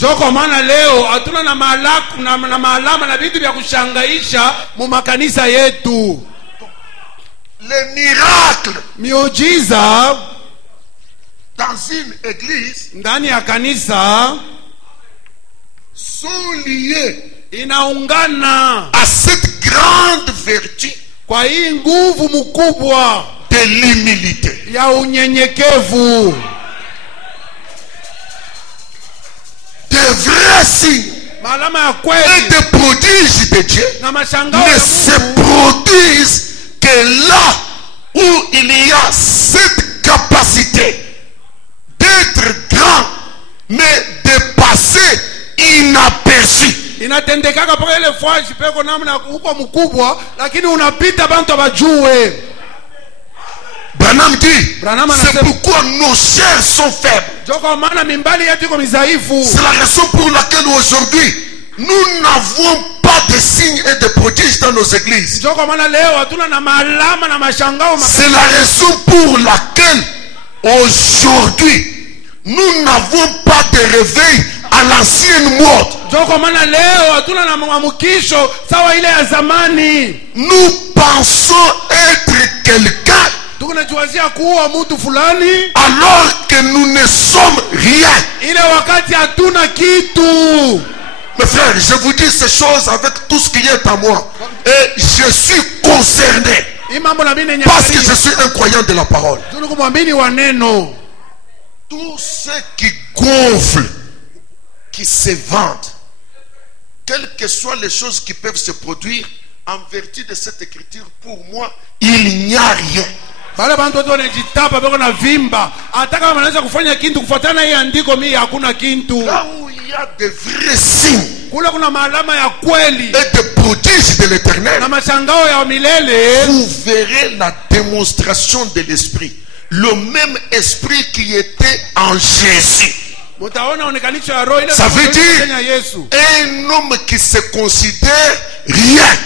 Les miracles dans une église sont liés à cette grande vertu de l'humilité. Des vrais signes et des prodiges de Dieu ne se produisent que là où il y a cette capacité d'être grand mais de passer inaperçu. Branham dit, c'est pourquoi nos chairs sont faibles. C'est la raison pour laquelle aujourd'hui nous n'avons pas de signes et de prodiges dans nos églises. C'est la raison pour laquelle aujourd'hui nous n'avons pas de réveil à l'ancienne mode. Nous pensons être quelqu'un alors que nous ne sommes rien. Mes frères, je vous dis ces choses avec tout ce qui est à moi. Et je suis concerné parce que je suis un croyant de la parole. Tous ceux qui gonflent, qui se vendent, quelles que soient les choses qui peuvent se produire, en vertu de cette écriture, pour moi, il n'y a rien. Là où il y a de vrais signes et de prodiges de l'éternel, vous verrez la démonstration de l'esprit. Le même esprit qui était en Jésus. Ça veut dire un homme qui se considère rien.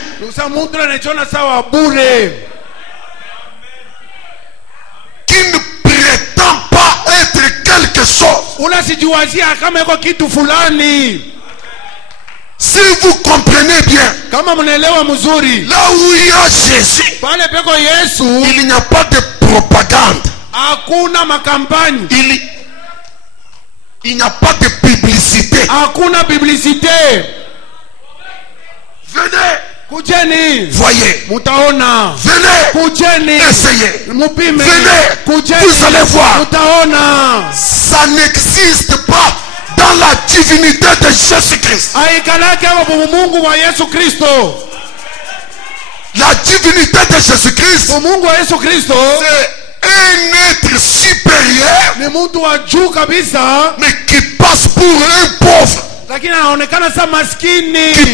Qui ne prétend pas être quelque chose. Si vous comprenez bien, là où il y a Jésus, il n'y a pas de propagande. Il n'y a pas de publicité. Venez, voyez. Venez, essayez. Venez, vous allez voir. Ça n'existe pas dans la divinité de Jésus-Christ. La divinité de Jésus-Christ, c'est un être supérieur, mais qui passe pour un pauvre, qui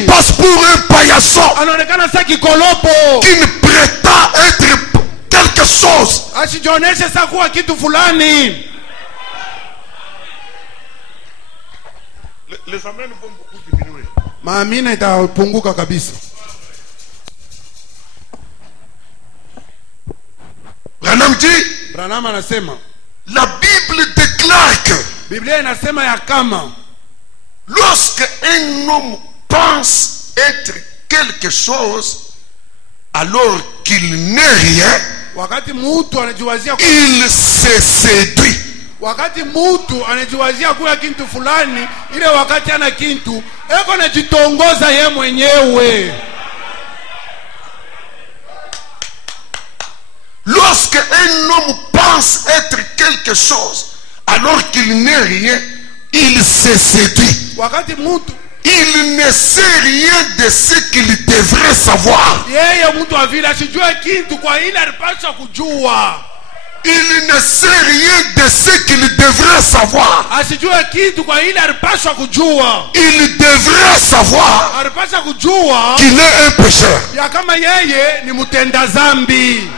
passe pour un paillasson, qui ne prétend être quelque quelque chose. asijioneshe sa kuwa kitu fulani. Les amens vont beaucoup diminuer. Maamina itapunguka kabisa. Branham anasema, la Bible déclare que Biblia inasema ya kama lorsque un homme pense être quelque chose alors qu'il n'est rien, wakati mtu anajiwazia il se séduit. wakati mtu anajiwazia kuwa kitu fulani, ile wakati ana kitu eko anajitongoza ye mwenyewe. Lorsque un homme pense être quelque chose alors qu'il n'est rien, il se séduit. wakati mtu Il ne sait rien de ce qu'il devrait savoir. yeye mtu avile asijue kitu kwa ile alipaswa kujua. Il ne sait rien de ce qu'il devrait savoir. asijue kitu kwa ile alipaswa kujua. Il devrait savoir alipaswa kujua qu'il est un pécheur. ya kama yeye ni mtenda zambi.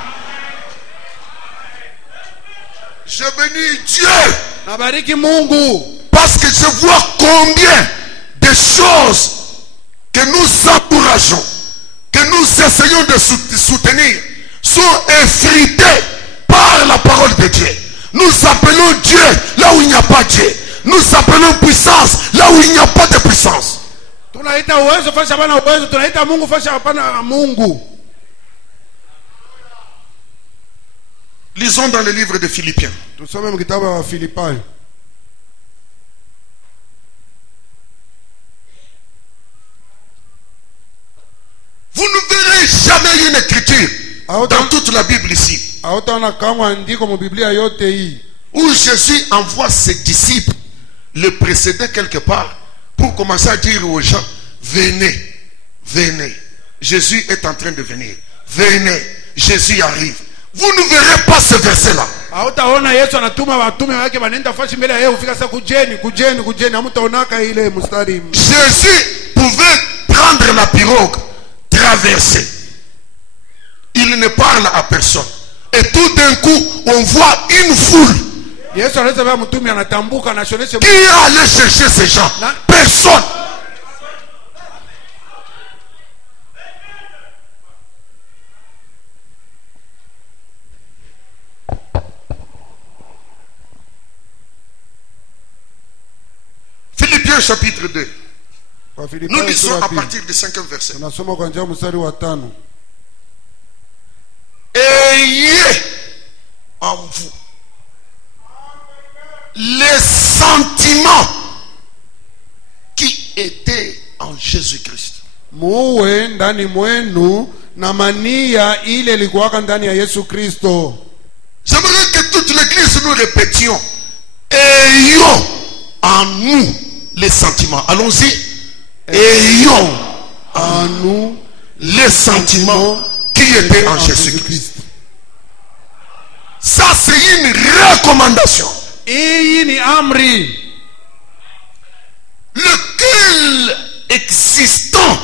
Je bénis Dieu Nabariki Mungu parce que je vois combien de choses que nous encourageons, que nous essayons de soutenir, sont effritées par la parole de Dieu. Nous appelons Dieu là où il n'y a pas Dieu. Nous appelons puissance là où il n'y a pas de puissance. tunaita uwezo fasha hapana uwezo, tunaita Mungu fasha hapana Mungu. Lisons dans le livre de Philippiens. Tusome mkitabu wa Filipai. Vous ne verrez jamais une écriture dans toute la Bible ici où Jésus envoie ses disciples le précéder quelque part pour commencer à dire aux gens, venez, venez, Jésus est en train de venir, venez, Jésus arrive. Vous ne verrez pas ce verset là. Jésus pouvait prendre la pirogue, traverser. Il ne parle à personne. Et tout d'un coup, on voit une foule. Qui est allé chercher ces gens? Personne. Philippiens chapitre 2. Nous lisons à partir du 5e verset. Ayez en vous les sentiments qui étaient en Jésus-Christ. Muwe ndani mwenu na mania ile ilikuwa ndani ya Yesu Kristo. J'aimerais que toute l'église nous répétions, ayons en nous les sentiments. Allons-y. Ayons en nous les sentiments qui étaient en Jésus-Christ. Ça, c'est une recommandation. Lequel existant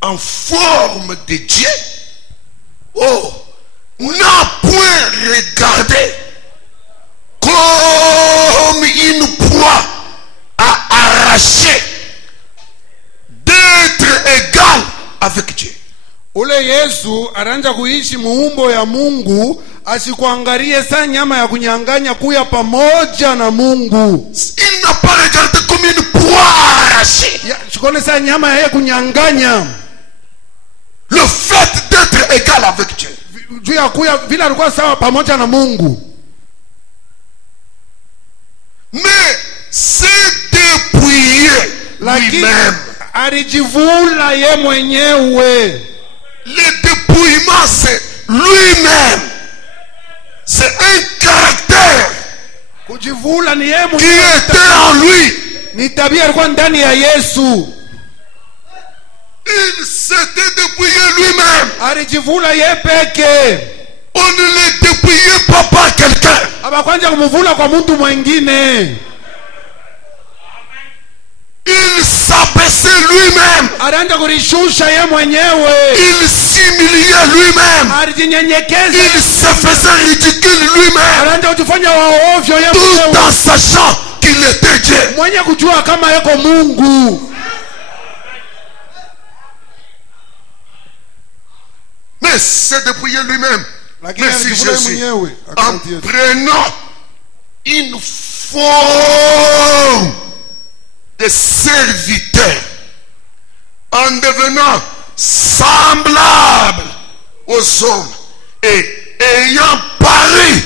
en forme de Dieu, n'a point regardé comme une proie à arracher d'être égal avec Dieu. Ule Yesu aranja kuishi muumbo ya Mungu, asikuangalie sa nyama ya kunyanganya kuya pamoja na Mungu. Il n'a pas regardé comme une proie à arracher. Sikone sa nyama ya kunyanganya. Le fait d'être égal avec Dieu. Juu ya kuya vile alikuwa sawa pamoja na Mungu. Mais c'est dépouiller lui-même. Alijivula ye mwenyewe. Le dépouillement, c'est lui-même. C'est un caractère qui était en lui. Ni tabia ilikuwa ndani ya Yesu. Il s'était dépouillé lui-même. Alijivula ye peke. On ne le dépouillait pas par quelqu'un. Abakwanja kumuvula kwa mtu mwingine. Il s'abaissait lui-même. Aranja kurishusha ye mwenyewe. Il s'humiliait lui-même. Il se faisait ridicule lui-même. Tout en sachant qu'il était Dieu. Mais c'est dépouiller lui-même. Merci Jésus. En prenant une forme de serviteur, en devenant semblable aux hommes et ayant paru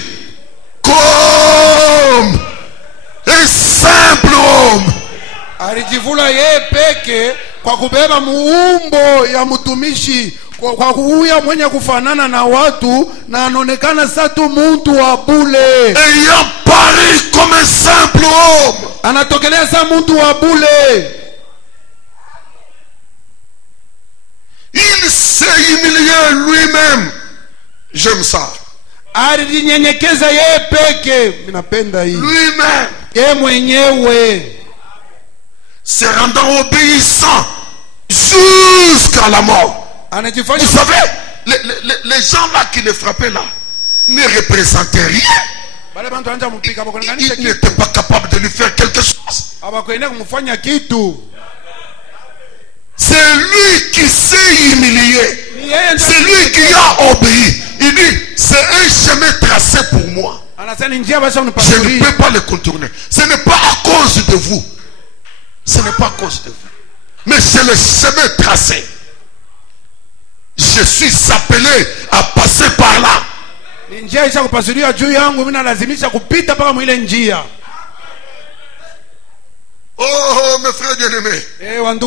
comme un simple homme. Alijivula yeye peke kwa kubeba muumbo ya mtumishi, kwa kuya mwenye kufanana na watu, na anaonekana satu muntu wa bule. Ayant paru comme un simple homme. Anatokelea sa muntu wa bule. Il s'est humilié lui-même. J'aime ça. Alijinyenyekeza yeye peke. Minapenda hii. Lui-même. Yeye mwenyewe. Se rendant obéissant jusqu'à la mort. Vous savez, les gens là qui le frappaient là ne représentaient rien. Ils n'étaient pas capables de lui faire quelque chose. C'est lui qui s'est humilié. C'est lui qui a obéi. Il dit, c'est un chemin tracé pour moi. Je ne peux pas le contourner. Ce n'est pas à cause de vous. Ce n'est pas à cause de vous. Mais c'est le chemin tracé. Je suis appelé à passer par là. Oh, mes frères bien-aimés. Ayons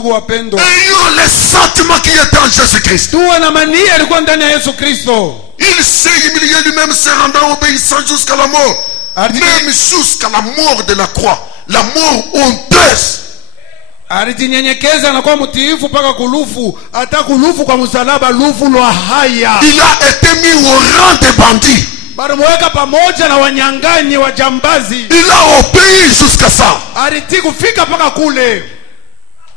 les sentiments qui étaient en Jésus-Christ. Il s'est humilié lui-même, se rendant obéissant jusqu'à la mort. Même jusqu'à la mort de la croix. La mort honteuse. Alijinyenyekeza na kuwa mtiifu mpaka kulufu, hata kulufu kwa msalaba, lufu lwa haya. Il a été mis au rang des bandits. Balimweka pamoja na wanyang'anyi wajambazi. Il a obéi jusqu'à ça. Alitii kufika mpaka kule.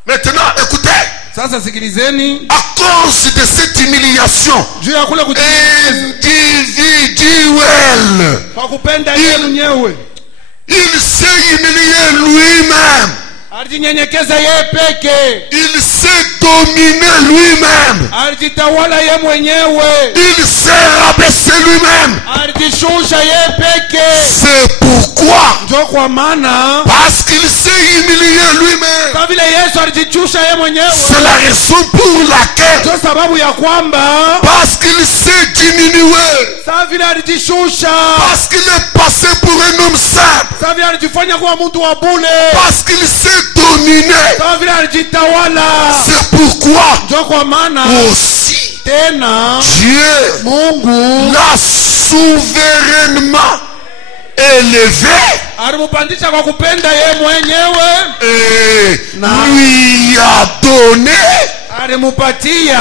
Maintenant, écoutez. Sasa sikilizeni. À cause de cette humiliation individuelle, kwa kupenda yeye mwenyewe, il s'est humilié lui-même. Alijinyenyekeza yeye peke. Il s'est dominé lui-même. Alijitawala yeye mwenyewe. Il s'est rabaissé lui-même. Alijishusha yeye peke. C'est pourquoi, ndio kwa maana, parce qu'il s'est humilié lui-même, kwa vile Yesu alijichusha yeye mwenyewe, c'est la raison pour laquelle, ndio sababu ya kwamba, parce qu'il s'est diminué, sababu vile alijishusha, parce qu'il est passé pour un homme simple, sababu vile alijifanya kuwa mtu wa bure, parce qu'il s'est dominé, sababu vile alijitawala, c'est pourquoi ndio kwa maana aussi tena Dieu Mungu l'a souverainement élevé alimupandisha kwa kupenda yeye mwenyewe et lui a donné alimupatia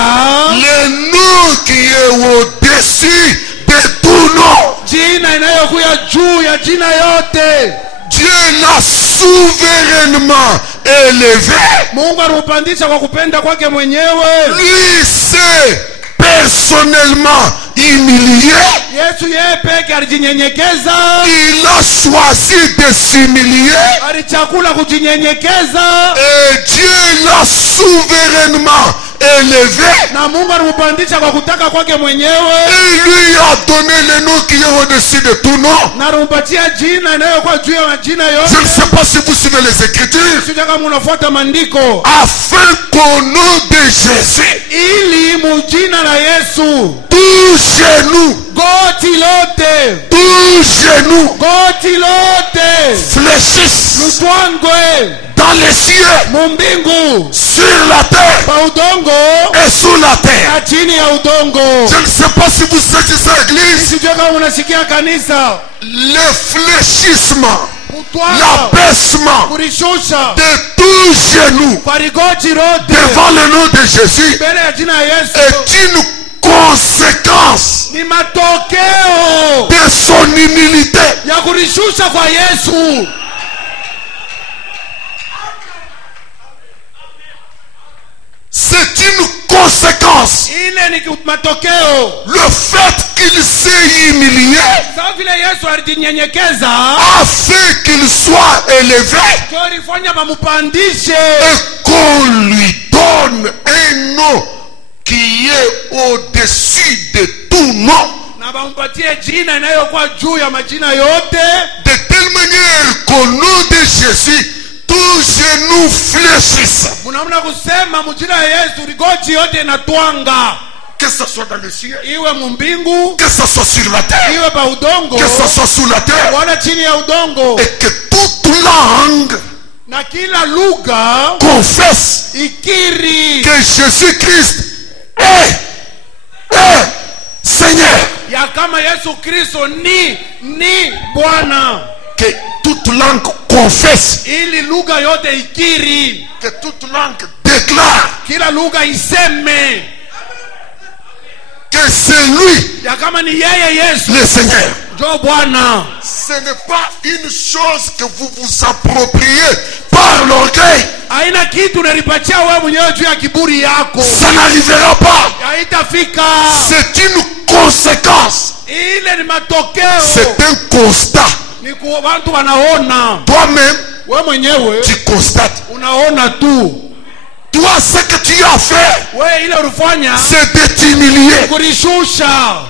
le nom qui est au-dessus de tout nom, jina inayokuya juu ya jina yote. Dieu l'a souverainement élevé. Mungu alimupandisha kwa kupenda kwake mwenyewe. Lui s'est personnellement humilié. Yesu yeye peke alijinyenyekeza. Il a choisi de s'humilier. Alichagua kujinyenyekeza. Et Dieu l'a souverainement élevé. Na Mungu alimupandisha kwa kutaka kwake mwenyewe. Il lui a donné le nom qui est au-dessus de tout nom. Na alimpatia jina inayokuwa juu ya majina yote. Je ne sais pas si vous suivez les Écritures. Sio kama unafuata maandiko. Afin qu'au nom de Jésus, ili mujina la Yesu, tout genou, goti lote, tout genou, goti lote fléchisse lutwangwe dans les cieux, mumbingu, sur la terre pa udongo et sous la terre. na chini ya udongo. Je ne sais pas si vous êtes ça, église. Sio kama unasikia kanisa. Le fléchissement, l'abaissement kurishusha de tout genou kwa rigoti lote devant le nom de Jésus mbele ya jina ya Yesu est une conséquence ni matokeo de son humilité. ya kurishusha kwa Yesu. C'est une conséquence. ile ni matokeo. Le fait qu'il s'est humilié Sawa vile Yesu alijinyenyekeza, a fait qu'il soit élevé ndio ilifanya bamupandishe et qu'on lui donne un nom qui est au-dessus de tout nom. na bampatie jina inayokuwa juu ya majina yote, De telle manière qu'au nom de Jésus, tout genou fléchisse. mnaamna kusema mjina ya Yesu rigoti yote inatwanga, Que ce soit dans le ciel, iwe mbingu, que ce soit sur la terre, iwe pa udongo, que ce soit sous la terre, wala chini ya udongo, et que toute langue na kila lugha confesse ikiri que Jésus-Christ est Seigneur. ya kama Yesu Kristo ni Bwana, Que toute langue confesse, ili lugha yote ikiri, que toute langue déclare kila lugha iseme que c'est lui ya kama ni yeye Yesu le Seigneur. ndio Bwana. Ce n'est pas une chose que vous vous appropriez par l'orgueil. Haina kitu unalipatia wewe mwenyewe juu ya kiburi yako, Ça n'arrivera pas. haitafika. C'est une conséquence. Ile ni matokeo, C'est un constat. ni kwa watu wanaona. Toi-même, Wewe mwenyewe tu constates. unaona tu. Toi, ce que tu as fait, Wewe ile ulifanya c'est de t'humilier. kulishusha,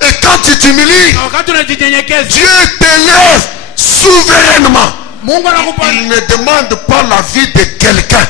Et quand tu t'humilies, na wakati unajinyenyekeza Dieu t'élève souverainement. Mungu anakupa Il ne demande pas l'avis de quelqu'un.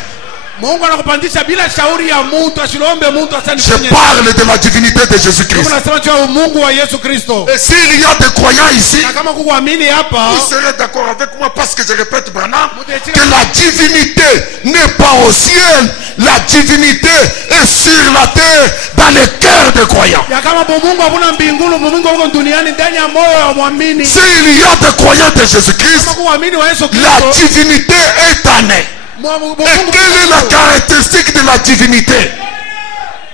Mungu anakupandisha bila shauri ya mtu, asilombe mtu Je asanifanye. parle de la divinité de Jésus-Christ. Unasema tu Mungu wa Yesu Kristo. Et s'il y a des croyants ici, Na kama kukuamini hapa, vous serez d'accord avec moi parce que je répète, Branham, que la divinité n'est pas au ciel, la divinité est sur la terre, dans le cœur des croyants. ya kama Mungu hakuna mbinguni, Mungu yuko duniani ndani ya moyo wa muamini. S'il y a des croyants de Jésus-Christ, Kama kuamini wa Yesu la Kristo, divinité est en eux. Et quelle est la caractéristique de la divinité?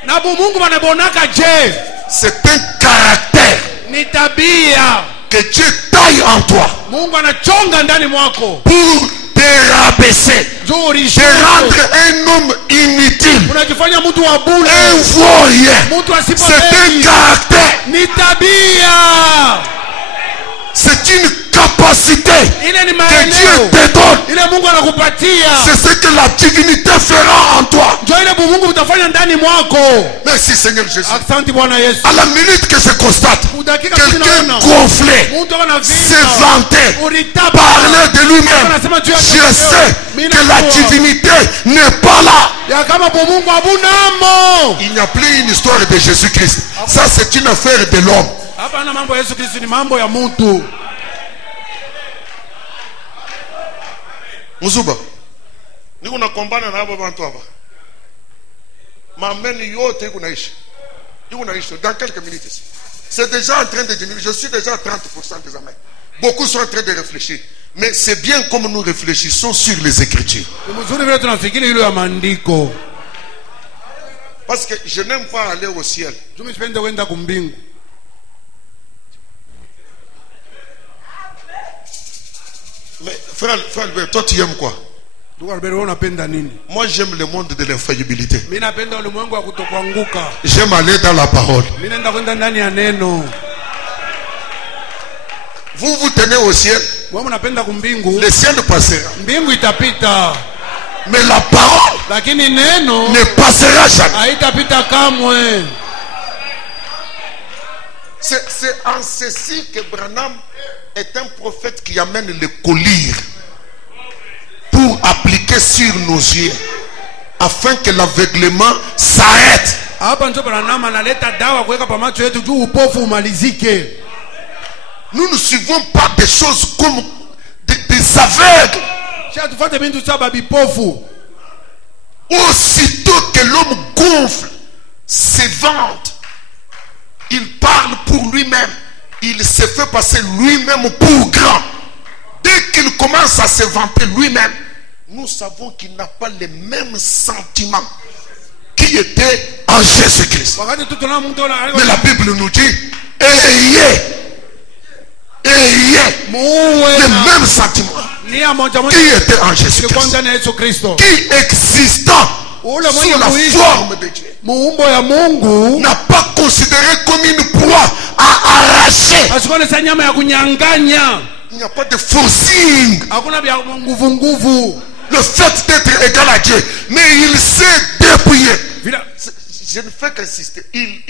na Mungu wanabonaka je? C'est un caractère Ni tabia. que Dieu taille en toi Mungu anachonga ndani mwako. pour te rabaisser, Nzuri te rendre un homme inutile, unajifanya mtu wa bure, un vaurien. mtu C'est asipopei. un caractère, Ni tabia. c'est une capacité Ile ni que Dieu maeneo. te donne. Ile Mungu anakupatia. C'est ce que la divinité fera en toi. Ndio ile Mungu utafanya ndani mwako. Merci Seigneur Jésus. Asante Bwana Yesu. À la minute que je constate Udakika quelqu'un tunaona gonflé, mtu ana se vita, vanter, ulitapa, parler de lui-même, je sais que la divinité n'est pas là. ya kama Mungu abunamo. Il n'y a plus une histoire de Jésus-Christ. Ça, c'est une affaire de l'homme. Hapana, mambo ya Yesu Kristo ni mambo ya mtu. Muzuba, niko nakombana na hapa bantu hapa. Mameni yote iko naishi. Iko naishi dans quelques minutes ici. C'est déjà en train de diminuer. Je suis déjà à 30% des amens. Beaucoup sont en train de réfléchir. Mais c'est bien comme nous réfléchissons sur les Écritures. Ni mzuri vile tunafikiri ile ya maandiko. Parce que je n'aime pas aller au ciel. Jumi sipende kwenda kumbingu. Mais frère Albert, toi tu aimes quoi? Ndugu Albert, wewe unapenda nini? Moi j'aime le monde de l'infaillibilité. Mimi napenda ulimwengu wa kutokuanguka. J'aime aller dans la parole. Mimi naenda kwenda ndani ya neno. Vous vous tenez au ciel, Wewe unapenda kumbingu. le ciel passera. Mbingu itapita. Mais la parole Lakini neno ne passera jamais. haitapita kamwe. C'est en ceci que Branham est un prophète qui amène le collier pour appliquer sur nos yeux afin que l'aveuglement s'arrête. Hapa ndio Branham analeta dawa kuweka pa macho yetu juu upofu umalizike. Nous ne suivons pas des choses comme des aveugles. Sasa tufuate bintu saba bipofu. Aussitôt que l'homme gonfle, se vante, il parle pour lui-même, il se fait passer lui-même pour grand. Dès qu'il commence à se vanter lui-même, nous savons qu'il n'a pas les mêmes sentiments qui étaient en Jésus-Christ. Mais la Bible nous dit, ayez les mêmes sentiments qui étaient en Jésus-Christ, qui existant sous la forme de Dieu, muumbo ya Mungu, n'a pas considéré comme une proie à arracher. asikone nyama ya kunyanganya. Il n'y a pas de forcing. Hakuna vya nguvu nguvu. Le fait d'être égal à Dieu, mais il s'est dépouillé. Je ne fais qu'insister. Il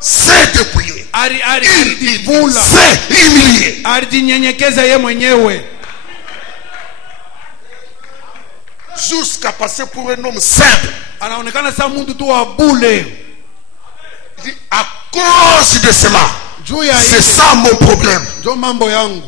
s'est dépouillé. Il s'est humilié. Alijinyenyekeza yeye mwenyewe. Jusqu'à passer pour un homme simple. Anaonekana sa mtu tu wa bule. À cause de cela, c'est ça mon problème. Ndio mambo yangu.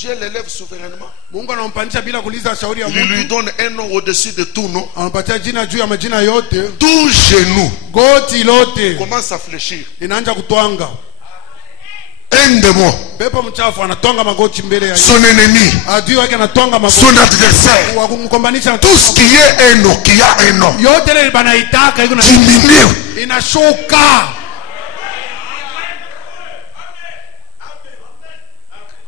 Dieu l'élève souverainement. Mungu anampanisha bila kuuliza shauri ya Il Mungu. lui donne un nom au-dessus de tout nom. Anapatia jina juu ya majina yote. Tout genou Goti lote commence à fléchir. inaanza kutwanga. Un démon, Pepo mchafu anatwanga magoti mbele ya son ennemi, adui wake, anatwanga magoti. son adversaire, Wa kumkombanisha tout ce qui est un nom, qui a un nom, yote ile banaitaka iko na diminue. inashuka.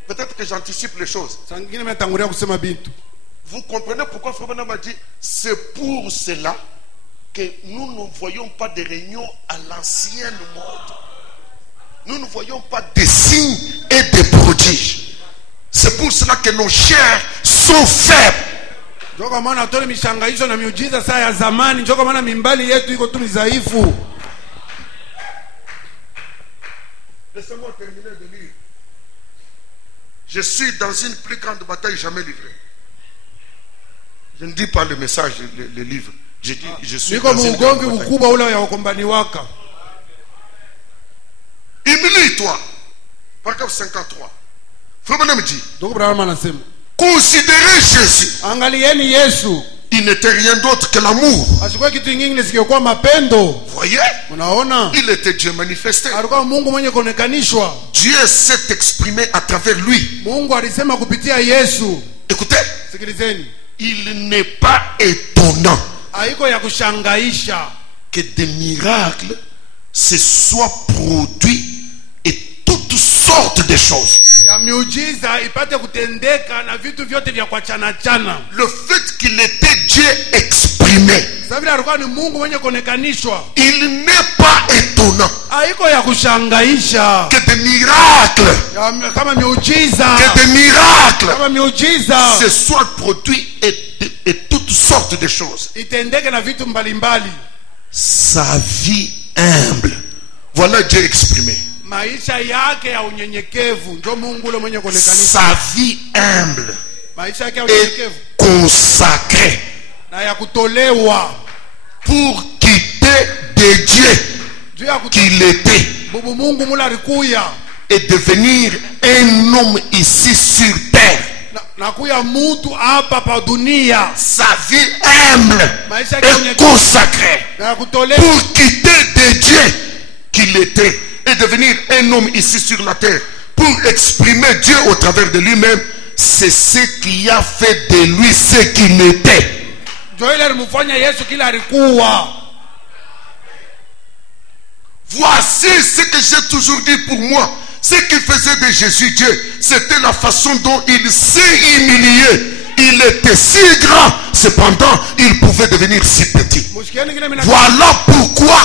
Peut-être que j'anticipe les choses. Sangine metangulia kusema bintu. Vous comprenez pourquoi Frère Branham a dit c'est pour cela que nous ne voyons pas de réunions à l'ancienne mode. Nous ne voyons pas des signes et des prodiges. C'est pour cela que nos chairs sont faibles. Njoka maana tole mishangaisho na miujiza saa ya zamani. Njoka maana mimbali yetu iko tu ni dhaifu. Laissez-moi terminer de lire. Je suis dans une plus grande bataille jamais livrée. Je ne dis pas le message, le livre. Je dis, je suis dans une grande bataille. Humilie-toi. Paragraphe 53. Frère Branham dit, considérez Jésus. Angalieni Yesu. Il n'était rien d'autre que l'amour. Asikuwa kitu kingine sikiokuwa mapendo. Voyez? Unaona? Il était Dieu manifesté. Alikuwa Mungu mwenye kuonekanishwa. Dieu s'est exprimé à travers lui. Mungu alisema kupitia Yesu. Écoutez. Sikilizeni. Il n'est pas étonnant haiko ya kushangaisha que des miracles se soient produits et toutes sortes de choses. ya miujiza ipate kutendeka na vitu vyote vya kuachana chana. Le fait qu'il était Dieu exprimé, sababu alikuwa ni Mungu mwenye kuonekanishwa, il n'est pas étonnant haiko ya kushangaisha que des miracles, kama miujiza, que des miracles kama miujiza se soient produits et toutes sortes de choses. itendeke na vitu mbalimbali. Sa vie humble, voilà Dieu exprimé. Maisha yake ya unyenyekevu ndio Mungu ule mwenye kuonekanishwa. Sa vie humble Maisha yake ya et unyenyekevu consacrée na ya kutolewa pour quitter de Dieu juu ya qu'il était bubu Mungu mula alikuya et devenir un homme ici sur terre. na kuya mtu hapa pa dunia. Sa vie humble Maisha yake et consacrée na ya kutolewa pour quitter de Dieu qu'il était et devenir un homme ici sur la terre pour exprimer Dieu au travers de lui-même. C'est ce qui a fait de lui ce qu'il était. Voici ce que j'ai toujours dit pour moi. Ce qui faisait de Jésus Dieu, c'était la façon dont il s'est humilié. Il était si grand, cependant il pouvait devenir si petit. Voilà pourquoi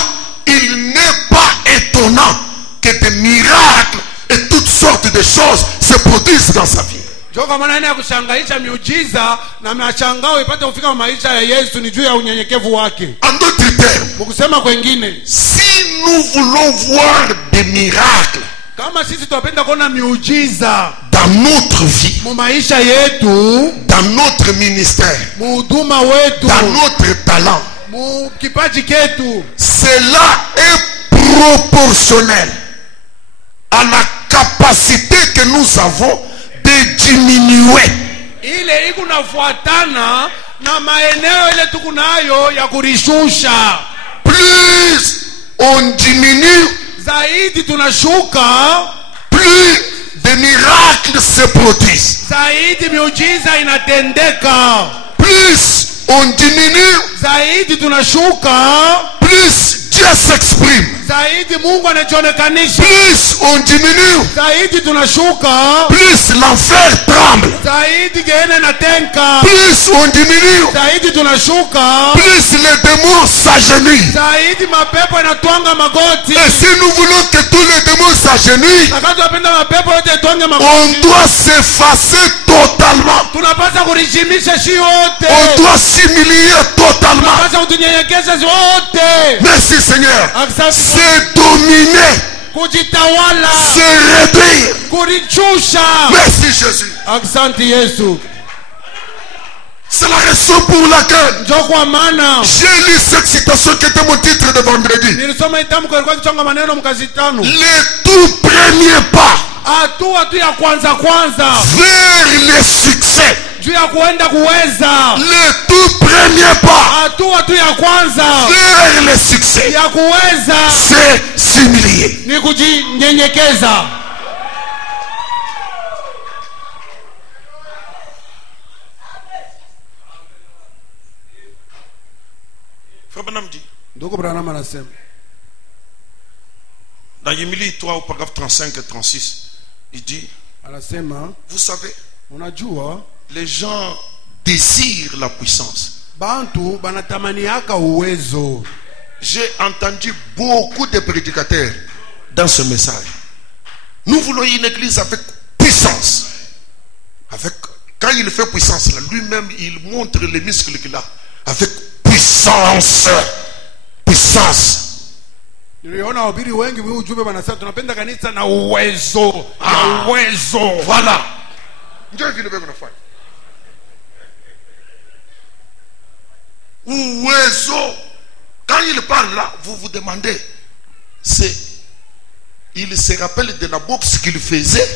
il n'est pas étonnant que des miracles et toutes sortes de choses se produisent dans sa vie. Joka maana ya kushangaisha miujiza na mashangao ipate kufika maisha ya Yesu ni juu ya unyenyekevu wake. En d'autres termes, mkusema kwengine, si nous voulons voir des miracles kama sisi tunapenda kuona miujiza dans notre vie, mu maisha yetu, dans notre ministère, mu huduma wetu, dans notre talent, mu kipaji ketu, cela est proportionnel à la capacité que nous avons de diminuer. Ile iko nafuatana na maeneo ile tukunayo ya kurishusha. Plus on diminue, zaidi tunashuka, plus de miracles se produisent. zaidi miujiza inatendeka. Plus on diminue, zaidi tunashuka, plus Dieu s'exprime. zaidi Mungu anajionekanisha, plus on diminue, zaidi tunashuka, plus l'enfer tremble. zaidi Gehenna inatenka, Plus on diminue, zaidi tunashuka, plus les démons s'agenouillent. zaidi mapepo inatwanga magoti. Et si nous voulons que tous les démons s'agenouillent, Na kama tunapenda mapepo yote itwange on magoti, doit s'effacer totalement. tunapaswa kurishimisha shi On wote, doit s'humilier totalement. tunapaswa kutunyenyekeza shi wote. Merci Seigneur. Asante C'est dominer, kujitawala, c'est réduire. kurichusha. Merci Jésus. Asante Yesu. C'est la raison pour laquelle Njoo kwa maana j'ai lu cette citation qui était mon titre de vendredi. nilisoma itamko ilikuwa kichonga maneno mkazitano. Les tout premiers pas Hatua tu ya kwanza vers le succès. juu ya kuenda kuweza. Les tout premiers pas Hatua tu ya kwanza vers le succès, ya kuweza c'est s'humilier. ni kujinyenyekeza. Frère Branham dit, Ndugu Branham anasema dans Émilie 3 au paragraphe 35 et 36, il dit, anasema, vous savez, unajua les gens désirent la puissance. bantu banatamaniaka uwezo. J'ai entendu beaucoup de prédicateurs dans ce message. Nous voulons une église avec puissance. Quand il fait puissance, là, lui-même, il montre les muscles qu'il a. Avec puissance. Puissance. Niliona wabiri wengi huu ujumbe wanasema tunapenda kanisa na uwezo. Na uwezo. Voilà. Ndio vile vile unafanya. Uwezo. Quand il parle là, vous vous demandez, il se rappelle de la boxe qu'il faisait.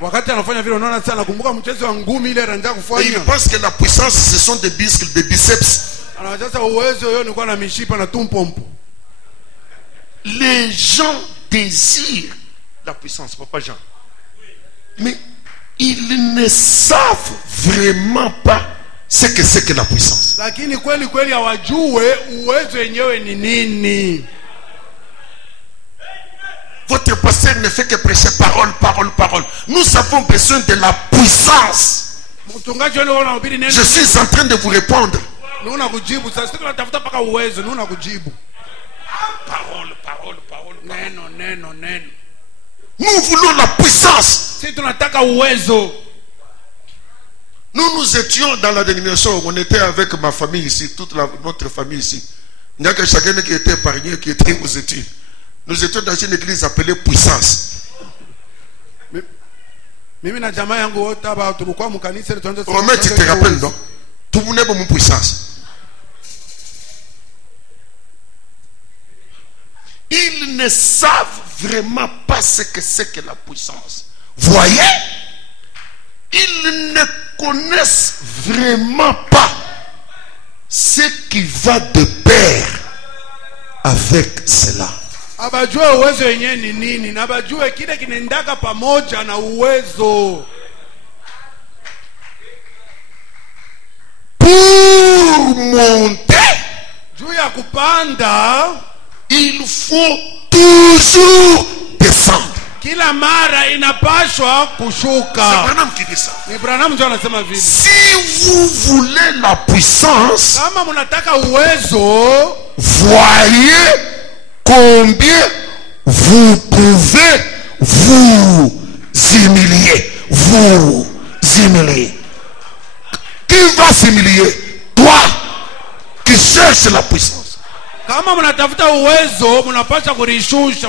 Wakati anafanya vile unaona sana nakumbuka mchezo wa ngumi ile anaanza Et kufanya. il pense que la puissance, ce sont des muscles, des biceps. Anawaza uwezo hiyo nilikuwa na mishipa na tumpompo. Les gens désirent la puissance, Papa Jean. Mais ils ne savent vraiment pas ce que c'est que la puissance. Lakini kweli kweli hawajue uwezo wenyewe ni nini. Votre pasteur ne fait que prêcher parole, parole, parole. Nous avons besoin de la puissance. Mchungaji wale wanahubiri neno. Je suis en train de vous répondre. Nuna kujibu sasa tunatafuta paka uwezo nuna kujibu. Parole, parole, parole. Neno. Nous voulons la puissance. Sisi tunataka uwezo. Nous étions dans la dénomination, on était avec ma famille ici, notre famille ici. Il n'y a que chacun qui était épargné, qui était aux études. Nous étions dans une église appelée Puissance. Mimi na jamaa yangu wote hapa tulikuwa mkanisa ile tuanze. Romain, tu te rappelles, non? Tout le monde est pour puissance. Ils ne savent vraiment pas ce que c'est que la puissance. Voyez? Ils ne connaissent vraiment pas ce qui va de pair avec cela. Abajue uwezo wenyewe ni nini na abajue kile kinaendaka pamoja na uwezo. Pour monter, Juu ya kupanda il faut toujours descendre. kila mara inapashwa C'est kushuka. Branham qui dit ça. Ni Branham ndio anasema vile. Si vous voulez la puissance, Kama mnataka uwezo, voyez combien vous pouvez vous humilier. Vous humilier. Qui va s'humilier? Toi qui cherches la puissance. kama mnatafuta uwezo, mnapaswa kurishusha,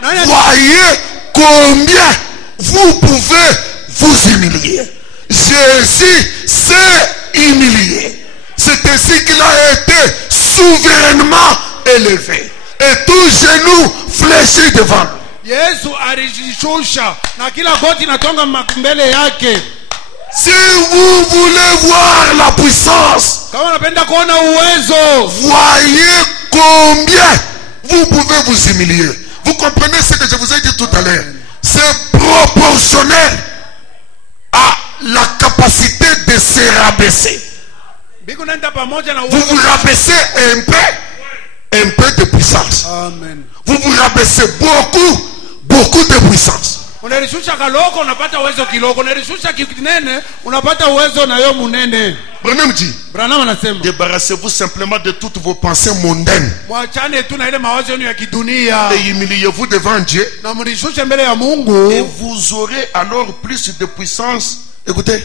Nani Voyez combien vous pouvez vous humilier. Jésus s'est humilié. C'est ainsi qu'il a été souverainement élevé. Et tout genou fléchit devant lui. Yesu alishusha na kila goti natonga mbele yake. Si vous voulez voir la puissance, Kama unapenda kuona uwezo, voyez combien vous pouvez vous humilier. Vous comprenez ce que je vous ai dit tout à l'heure? C'est proportionnel à la capacité de se rabaisser. biko nenda pamoja na Vous vous rabaissez un peu de puissance. rabaisser beaucoup de puissance. Unalishusha kaloko unapata uwezo kiloko, unalishusha kinene unapata uwezo na yo munene. Branham dit, Branham anasema, débarrassez-vous simplement de toutes vos pensées mondaines mwachane tu na ile mawazo yenu ya kidunia et humiliez-vous devant Dieu na mlishushe mbele ya Mungu, et vous aurez alors plus de puissance. Écoutez,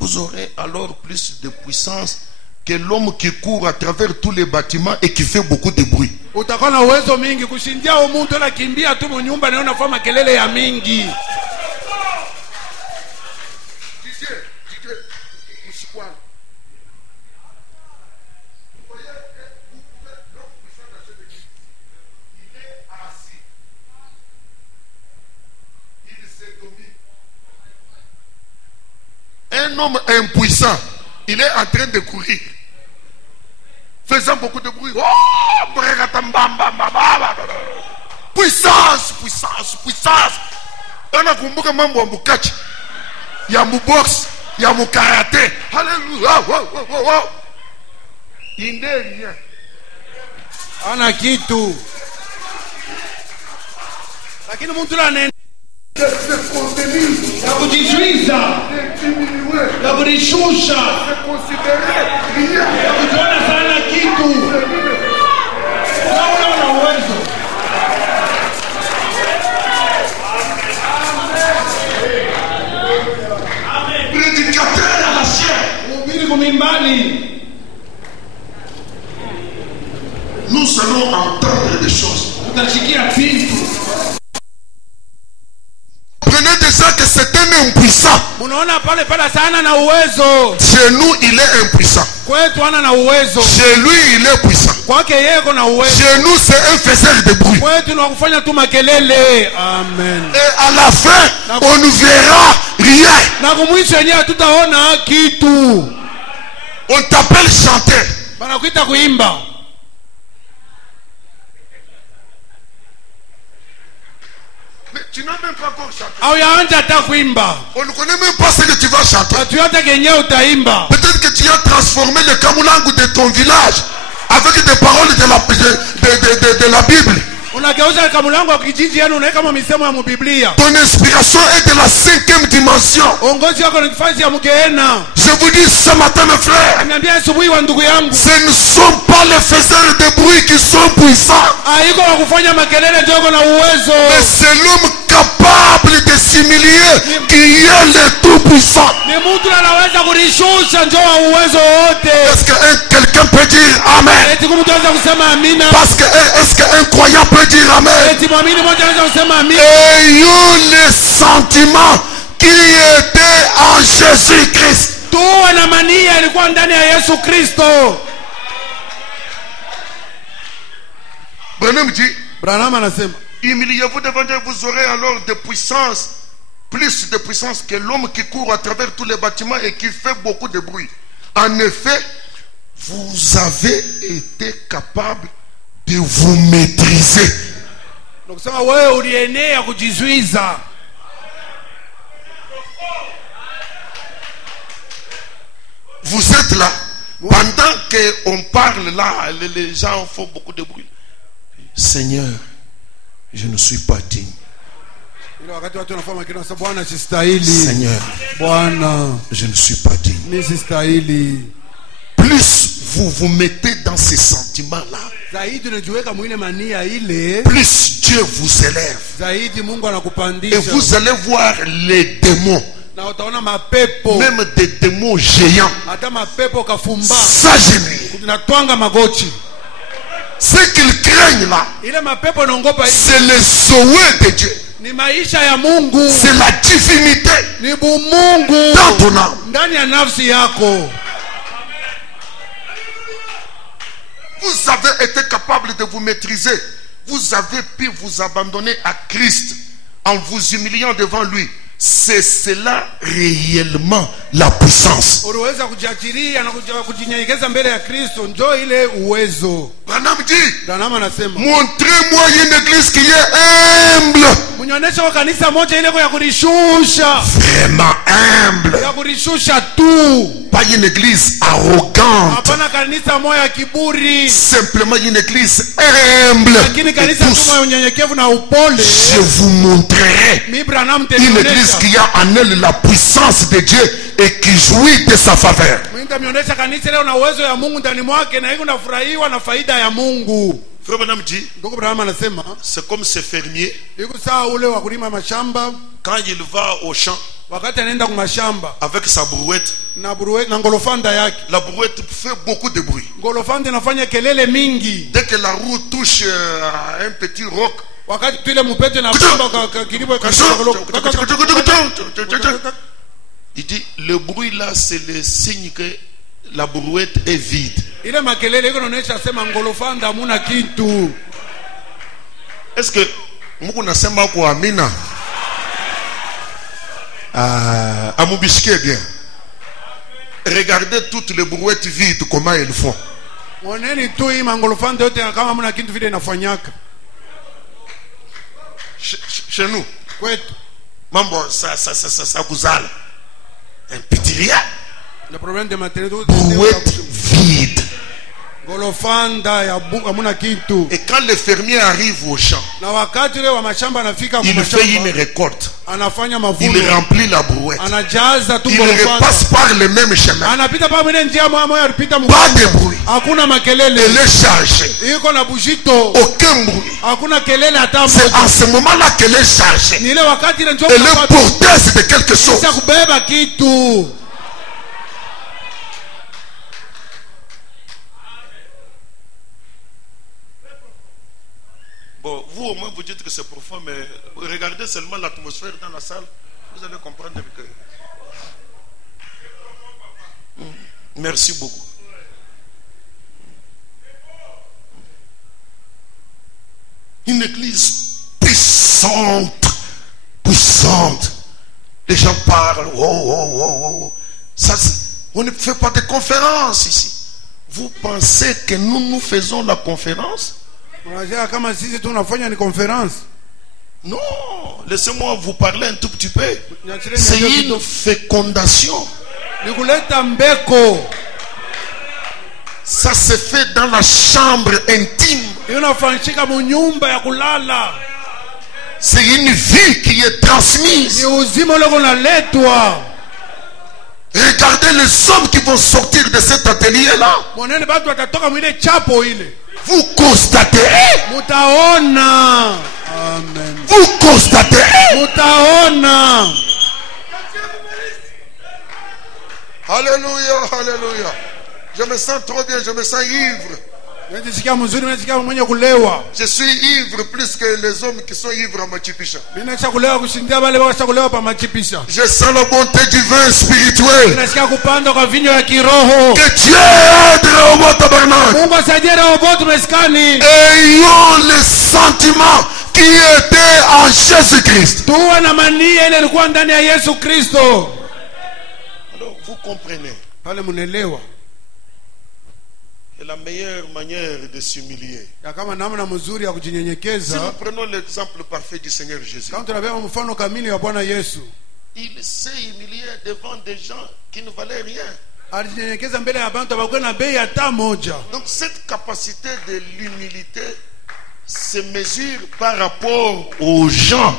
vous aurez alors plus de puissance que l'homme qui court à travers tous les bâtiments et qui fait beaucoup de bruit. utakuwa na uwezo mingi kushindia umuntu la kimbia tu mnyumba na unafanya makelele ya mingi. Un homme impuissant, il est en train de courir, faisant beaucoup de bruit. Oh, puissance, puissance, puissance. On a compris que mambo ambukachi, ya mubox, ya mukarate. Alléluia. Il n'est rien. Ana kitu. Lakini mtu la nene ya kujizuiza, ya kujishusha, ya kujiona sana kitu. Una uwezo. Prédicateur à la chair. Mhubiri kumimbani. Nous allons entendre des choses. Utashikia vitu. Prenez déjà que c'est un impuissant. Unaona pale sana na uwezo. Chez nous, il est impuissant. Kwetu ana na uwezo. Chez lui, il est puissant. Kwake yeye kuna uwezo. Chez nous, c'est un faiseur de bruit. Kwetu na kufanya tu makelele. Amen. Et à la fin, on ne verra rien. Na kumwisho yenyewe tutaona kitu. On t'appelle chanteur. Banakuita kuimba. Mais tu n'as même pas encore chanté. Au yaanja hata kuimba. On ne connaît même pas ce que tu vas chanter. Watu yote kenye utaimba. Peut-être que tu as transformé le kamulangu de ton village avec des paroles de la Bible. Unageuza kamulangu wa kijiji yenu unaweka kama misemo ya Biblia. Ton inspiration est de la 5e dimension. Ongozi wako ni nafasi ya mgeena. Je vous dis ce matin, mes frères, Niambia asubuhi wa ndugu yangu. ce ne sont pas les faiseurs de bruit qui sont puissants. Haiko wa kufanya makelele ndogo na uwezo. Mais c'est l'homme capable de s'humilier qui est le tout puissant. Ni mtu anaweza kulishusha njoo wa uwezo wote. Est-ce que quelqu'un peut dire amen? Eti mtu anaweza kusema amina. Parce que est-ce qu'un croyant peut dire amen? Eti muamini mmoja anaweza kusema amina. Ayons les sentiments qui étaient en Jésus-Christ. Tuwe na mania ilikuwa ndani ya Yesu Kristo. Branham dit, Branham anasema, humiliez-vous devant Dieu, vous aurez alors de puissance, plus de puissance que l'homme qui court à travers tous les bâtiments et qui fait beaucoup de bruit. En effet, vous avez été capable de vous maîtriser. Nakusema wewe ulienea kujizuiza. Vous êtes là, pendant qu'on parle là, les gens font beaucoup de bruit. Seigneur, je ne suis pas digne. Seigneur, je ne suis pas digne. Plus vous vous mettez dans ces sentiments-là, plus Dieu vous élève. Et vous allez voir les démons, même des démons géants, s'agenouiller. Ce qu'ils craignent là, c'est le souhait de Dieu. C'est la divinité dans ton âme. Vous avez été capable de vous maîtriser. Vous avez pu vous abandonner à Christ en vous humiliant devant lui. C'est cela réellement la puissance. Branham dit, Branham anasema montrez-moi une église qui est humble. mnionyeshe kwa kanisa moja ile ya kurishusha, Vraiment humble. ya kurishusha tu, Pas une église arrogante. hapana kanisa moja ya kiburi, Simplement une église humble. lakini kanisa Et tous, tu unyenyekevu na upole. je vous montrerai Mi Branham une église qui a en elle la puissance de Dieu et qui jouit de sa faveur. Nitaonyesha kanisa leo na uwezo ya Mungu ndani mwake na hivyo nafurahiwa na faida ya Mungu. Frère Branham dit, Ndugu Branham anasema c'est comme ce fermier, iko sawa ule wa kulima mashamba, quand il va au champ wakati anaenda kwa mashamba avec sa brouette, na buruwe na ngolofanda yake. la brouette fait beaucoup de bruit. Ngolofanda inafanya kelele mingi. Dès que la roue touche un petit roc, Wakati tu ile mpete na pamba kwa kilimo il dit, le bruit là, c'est le signe que la brouette est vide. ile makelele iko inaonyesha sema ngolofanda hamuna kitu. Est-ce que Mungu nasema kwa amina? Amubishike bien. Regardez toutes les brouettes vides, comment elles font. Moneni tu hii mangolofanda yote kama hamuna kitu vile inafanyaka. Chez nous, Kwetu mambo ça kuzala. Un petit rien. le problème de matériaux, Brouette vide. ngolofanda ya hamuna kitu. Et quand le fermier arrive au champ, Na wakati ule wa mashamba anafika kwa il fait une mashamba récolte. anafanya Il mavuno, remplit la brouette. anajaza tu Il repasse ngolofanda, par le même chemin. anapita pa mwene njia moja alipita Pas de mkuu, bruit. hakuna Elle makelele, est chargée. iko na bujito, Aucun bruit. hakuna kelele hata C'est moja. en ce moment-là qu'elle est chargée. Ni ile wakati ile njoo Elle est porteuse de quelque chose. kisha kubeba kitu. Bon, vous au moins vous dites que c'est profond, mais regardez seulement l'atmosphère dans la salle, vous allez comprendre que... Merci beaucoup. Une église puissante, puissante. Les gens parlent, oh, oh, oh, oh. Ça, on ne fait pas de conférence ici. Vous pensez que nous faisons la conférence? Unajua kama sisi tunafanya ni conference. Non, laissez-moi vous parler un tout petit peu. C'est une fécondation. Ni kuleta mbeko. Ça se fait dans la chambre intime. Inafanyika mu nyumba ya kulala. C'est une vie qui est transmise. Ni uzima ule unaletwa. Regardez les hommes qui vont sortir de cet atelier-là. Monene batu watatoka mwile chapo ile. Vous constaterez. Mutaona. Amen. Vous constaterez. Mutaona. Alléluia, alléluia. Je me sens trop bien, je me sens ivre. Najisikia mzuri, najisikia mwenye kulewa. Je suis ivre plus que les hommes qui sont ivres à Machipisha. Mimi nasha kulewa kushindia wale washa kulewa pa machipisha. Je sens la bonté du vin spirituel. Nasikia kupanda kwa vinyo ya kiroho. Que Dieu aide au bon tabernacle. Mungu asaidie roho botu meskani. Ayons le sentiment qui était en Jésus-Christ. Tuwe na mania ile ilikuwa ndani ya Yesu Kristo. Alors vous comprenez. Pale mnaelewa. Et la meilleure manière de s'humilier. Ya kama namna mzuri ya Si kujinyenyekeza. nous prenons l'exemple parfait du Seigneur Jésus. Kama tunabeba mfano kamili wa Bwana Yesu. Il s'est humilié devant des gens qui ne valaient rien. Alijinyenyekeza mbele ya bantu abakuwa na bei hata moja. Donc cette capacité de l'humilité se mesure par rapport aux gens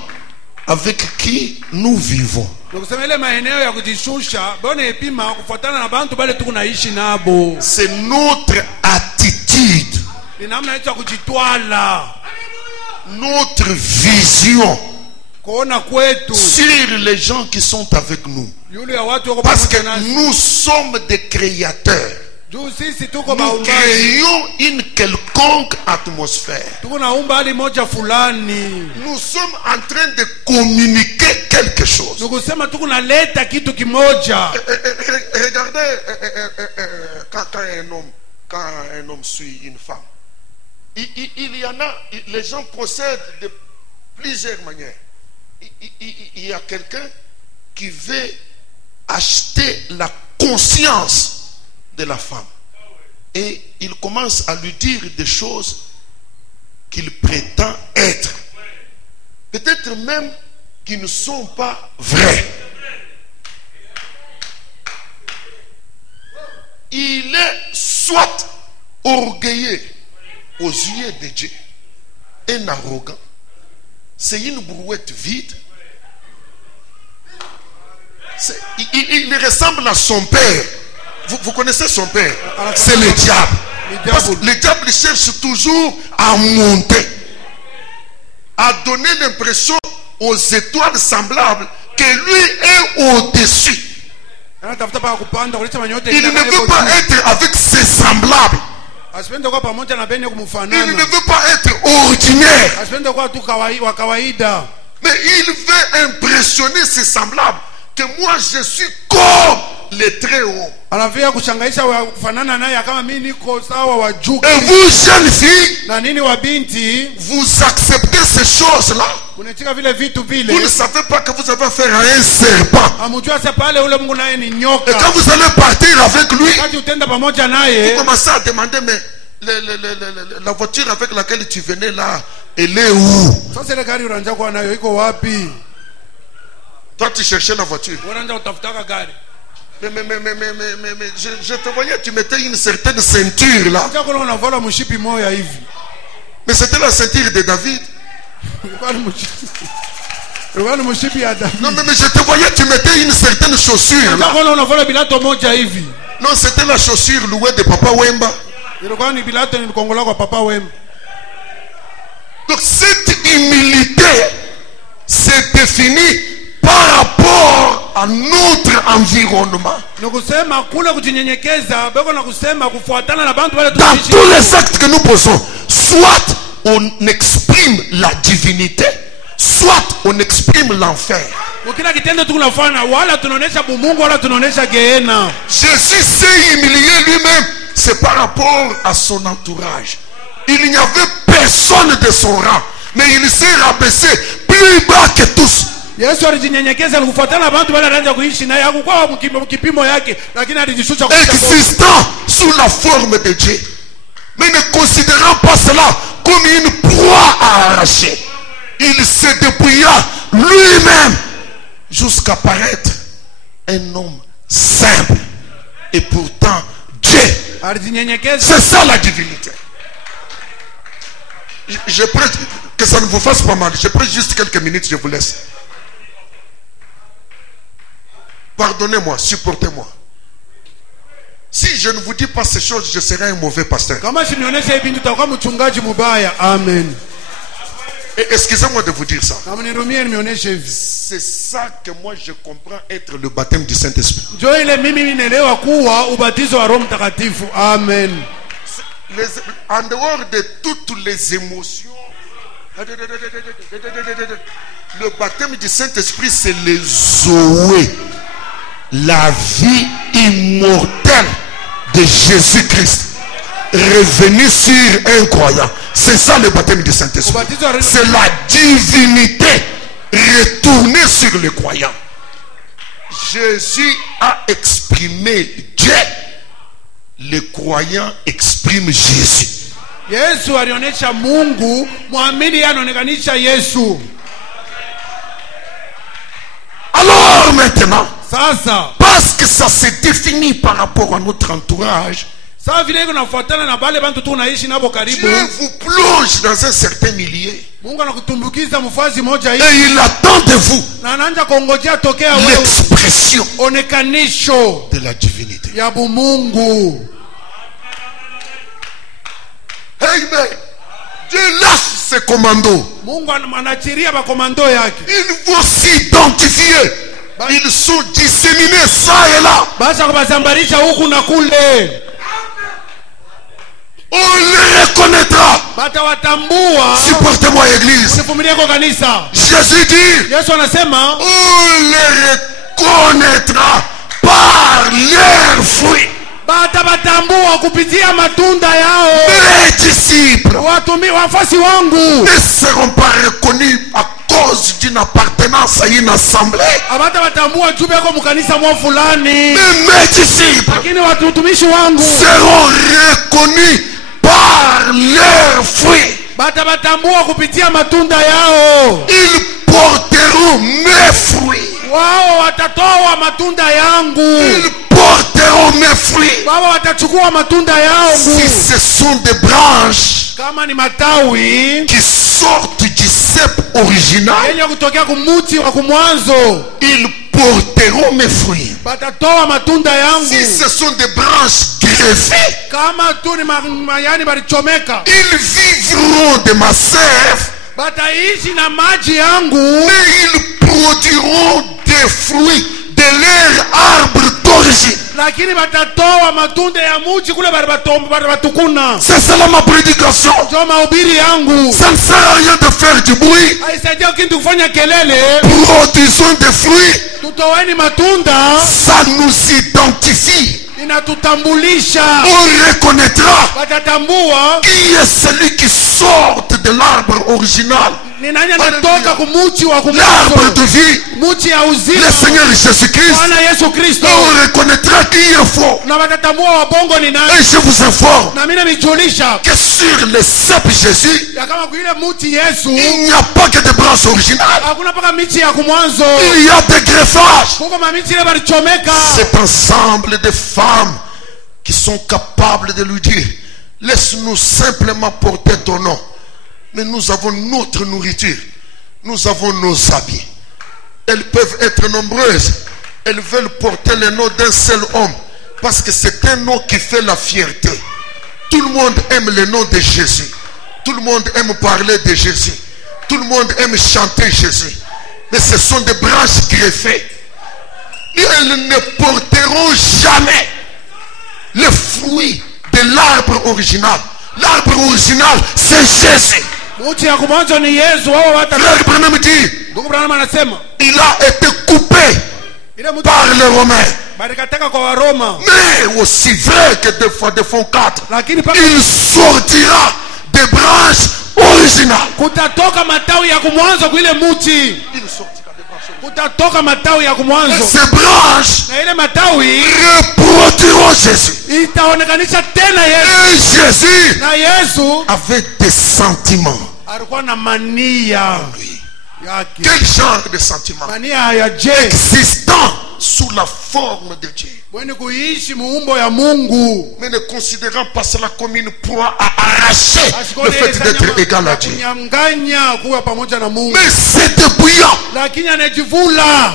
avec qui nous vivons. Nikusema ile maeneo ya kujishusha, bwana ipima kufuatana na bantu bale tuko naishi nabo. C'est notre attitude, Ni namna yetu ya kujitwala, notre vision kuona kwetu sur les gens qui sont avec nous. yule ya watu wako Parce que pamoja nasi. nous sommes des créateurs. Juu sisi tuko Nous baumbaji. créons une quelconque atmosphère. Tuko naumba hali moja fulani. Nous sommes en train de communiquer quelque chose. Nikusema tuko naleta kitu kimoja. Regardez quand un homme suit une femme. Il y en a, les gens procèdent de plusieurs manières. Il y a quelqu'un qui veut acheter la conscience de la femme. Et il commence à lui dire des choses qu'il prétend être. Peut-être même qui ne sont pas vraies. Il est soit orgueilleux aux yeux de Dieu, un arrogant. C'est une brouette vide. Il ressemble à son père. Vous connaissez son père? C'est le diable. Parce que le diable cherche toujours à monter, à donner l'impression aux étoiles semblables que lui est au-dessus. Il ne veut pas être avec ses semblables. Il ne veut pas être ordinaire. Mais il veut impressionner ses semblables que moi je suis comme les très hauts. Et vous, jeunes filles, vous acceptez ces choses-là. Vous ne savez pas que vous avez affaire à un serpent. Et quand vous allez partir avec lui, vous commencez à demander, mais la voiture avec laquelle tu venais là, elle est où? Toi, tu cherchais la voiture. Mais je te voyais, tu mettais une certaine ceinture là. Mais c'était la ceinture de David. Non, mais je te voyais, tu mettais une certaine chaussure là. Non, c'était la chaussure louée de Papa Wemba. Donc cette humilité se définit par rapport à notre environnement. Dans tous les actes que nous posons, soit on exprime la divinité, soit on exprime l'enfer. Jésus s'est humilié lui-même, c'est par rapport à son entourage. Il n'y avait personne de son rang, mais il s'est rabaissé plus bas que tous. Existant sous la forme de Dieu, mais ne considérant pas cela comme une proie à arracher, il se dépouilla lui-même jusqu'à paraître un homme simple et pourtant Dieu. C'est ça la divinité. Je prie que ça ne vous fasse pas mal. Je prie juste quelques minutes, je vous laisse. Pardonnez-moi, supportez-moi. Si je ne vous dis pas ces choses, je serai un mauvais pasteur. Amen. Et excusez-moi de vous dire ça. C'est ça que moi je comprends être le baptême du Saint-Esprit. Amen. En dehors de toutes les émotions, le baptême du Saint-Esprit, c'est le Zoé, la vie immortelle de Jésus-Christ revenu sur un croyant. C'est ça le baptême du Saint-Esprit. C'est la divinité retournée sur le croyant. Jésus a exprimé Dieu. Le croyant exprime Jésus. Yesu alionesha Mungu, muamini anaonekanisha Yesu. Alors maintenant, sasa, parce que ça se définit par rapport à notre entourage, Dieu vous plonge dans un certain milieu. Et il attend de vous l'expression de la divinité. Amen. Dieu lâche ses commandos. Ils vont s'identifier. Ils sont disséminés ça et là. On les reconnaîtra. Supportez-moi, église. Jésus dit, on les reconnaîtra par leurs fruits. Mes disciples ne seront pas reconnus à cause d'une appartenance à une assemblée. fulani. Mais mes disciples Lakini watumishi wangu seront reconnus par leurs fruits. batabatambua kupitia matunda yao. Ils porteront mes fruits. Wao watatoa matunda yangu. Ils porteront mes fruits. Wao watachukua matunda yangu. Si ce sont des branches Kama ni matawi qui sortent du cep original, yenye kutokea kumuti wa kumwanzo, ils porteront mes fruits. batatoa matunda yangu. Si ce sont des branches greffées, Kama tu ni mayani balichomeka, ils vivront de ma sève, bataishi na maji yangu. mais ils produiront des fruits de leur arbre d'origine. Lakini batatoa matunda ya muji kule batukuna. C'est cela ma prédication. Ndio mahubiri yangu. Ça ne sert à rien de faire du bruit. Haisaidia kitu kufanya kelele. Produisons des fruits. Tutoweni matunda. Ça nous identifie. Inatutambulisha. On reconnaîtra Watatambua qui est celui qui sort de l'arbre original, ni nani anatoka kumuti wa l'arbre kumwanzo, de vie, muti ya uzima, le Seigneur Jésus-Christ. Bwana Yesu Kristo. Et on reconnaîtra qui est faux. Na watatambua wabongo ni nani. Et je vous informe Na mimi nimejulisha que sur le cep Jésus, ya kama kuile muti Yesu il n'y a pas que des branches originales. hakuna paka miti ya kumwanzo. Il y a des greffages. Kuko mamiti ile balichomeka. Cet ensemble de femmes qui sont capables de lui dire: laisse-nous simplement porter ton nom. Mais nous avons notre nourriture. Nous avons nos habits. Elles peuvent être nombreuses. Elles veulent porter le nom d'un seul homme. Parce que c'est un nom qui fait la fierté. Tout le monde aime le nom de Jésus. Tout le monde aime parler de Jésus. Tout le monde aime chanter Jésus. Mais ce sont des branches greffées. Et elles ne porteront jamais le fruit de l'arbre original. L'arbre original, c'est Jésus. Muti ya kumwanzo ni Yesu. Wao Frère Branham dit, Ndugu Branham anasema il a été coupé ile muti par les Romains. balikataka kwa Waroma. Mais aussi vrai que des fois de font 4, Lakini paka il sortira des branches originales. kutatoka matawi ya kumwanzo kwa ile muti. Il sortira des branches originales. Kutatoka matawi ya Et kumwanzo. ces branches Na ile matawi reproduiront Jésus. itaonekanisha tena Yesu. Et Jésus Na Yesu avait des sentiments. alikuwa na mania Oui. yake. Quel genre de sentiments? Mania ya je Existant sous la forme de Dieu. mwenye kuishi muumbo ya Mungu. Mais ne considérant pas cela comme une proie à arracher le fait d'être égal à Dieu. kunyang'anya kuwa pamoja na Mungu. Mais c'est débrouillant. Lakini anajivula,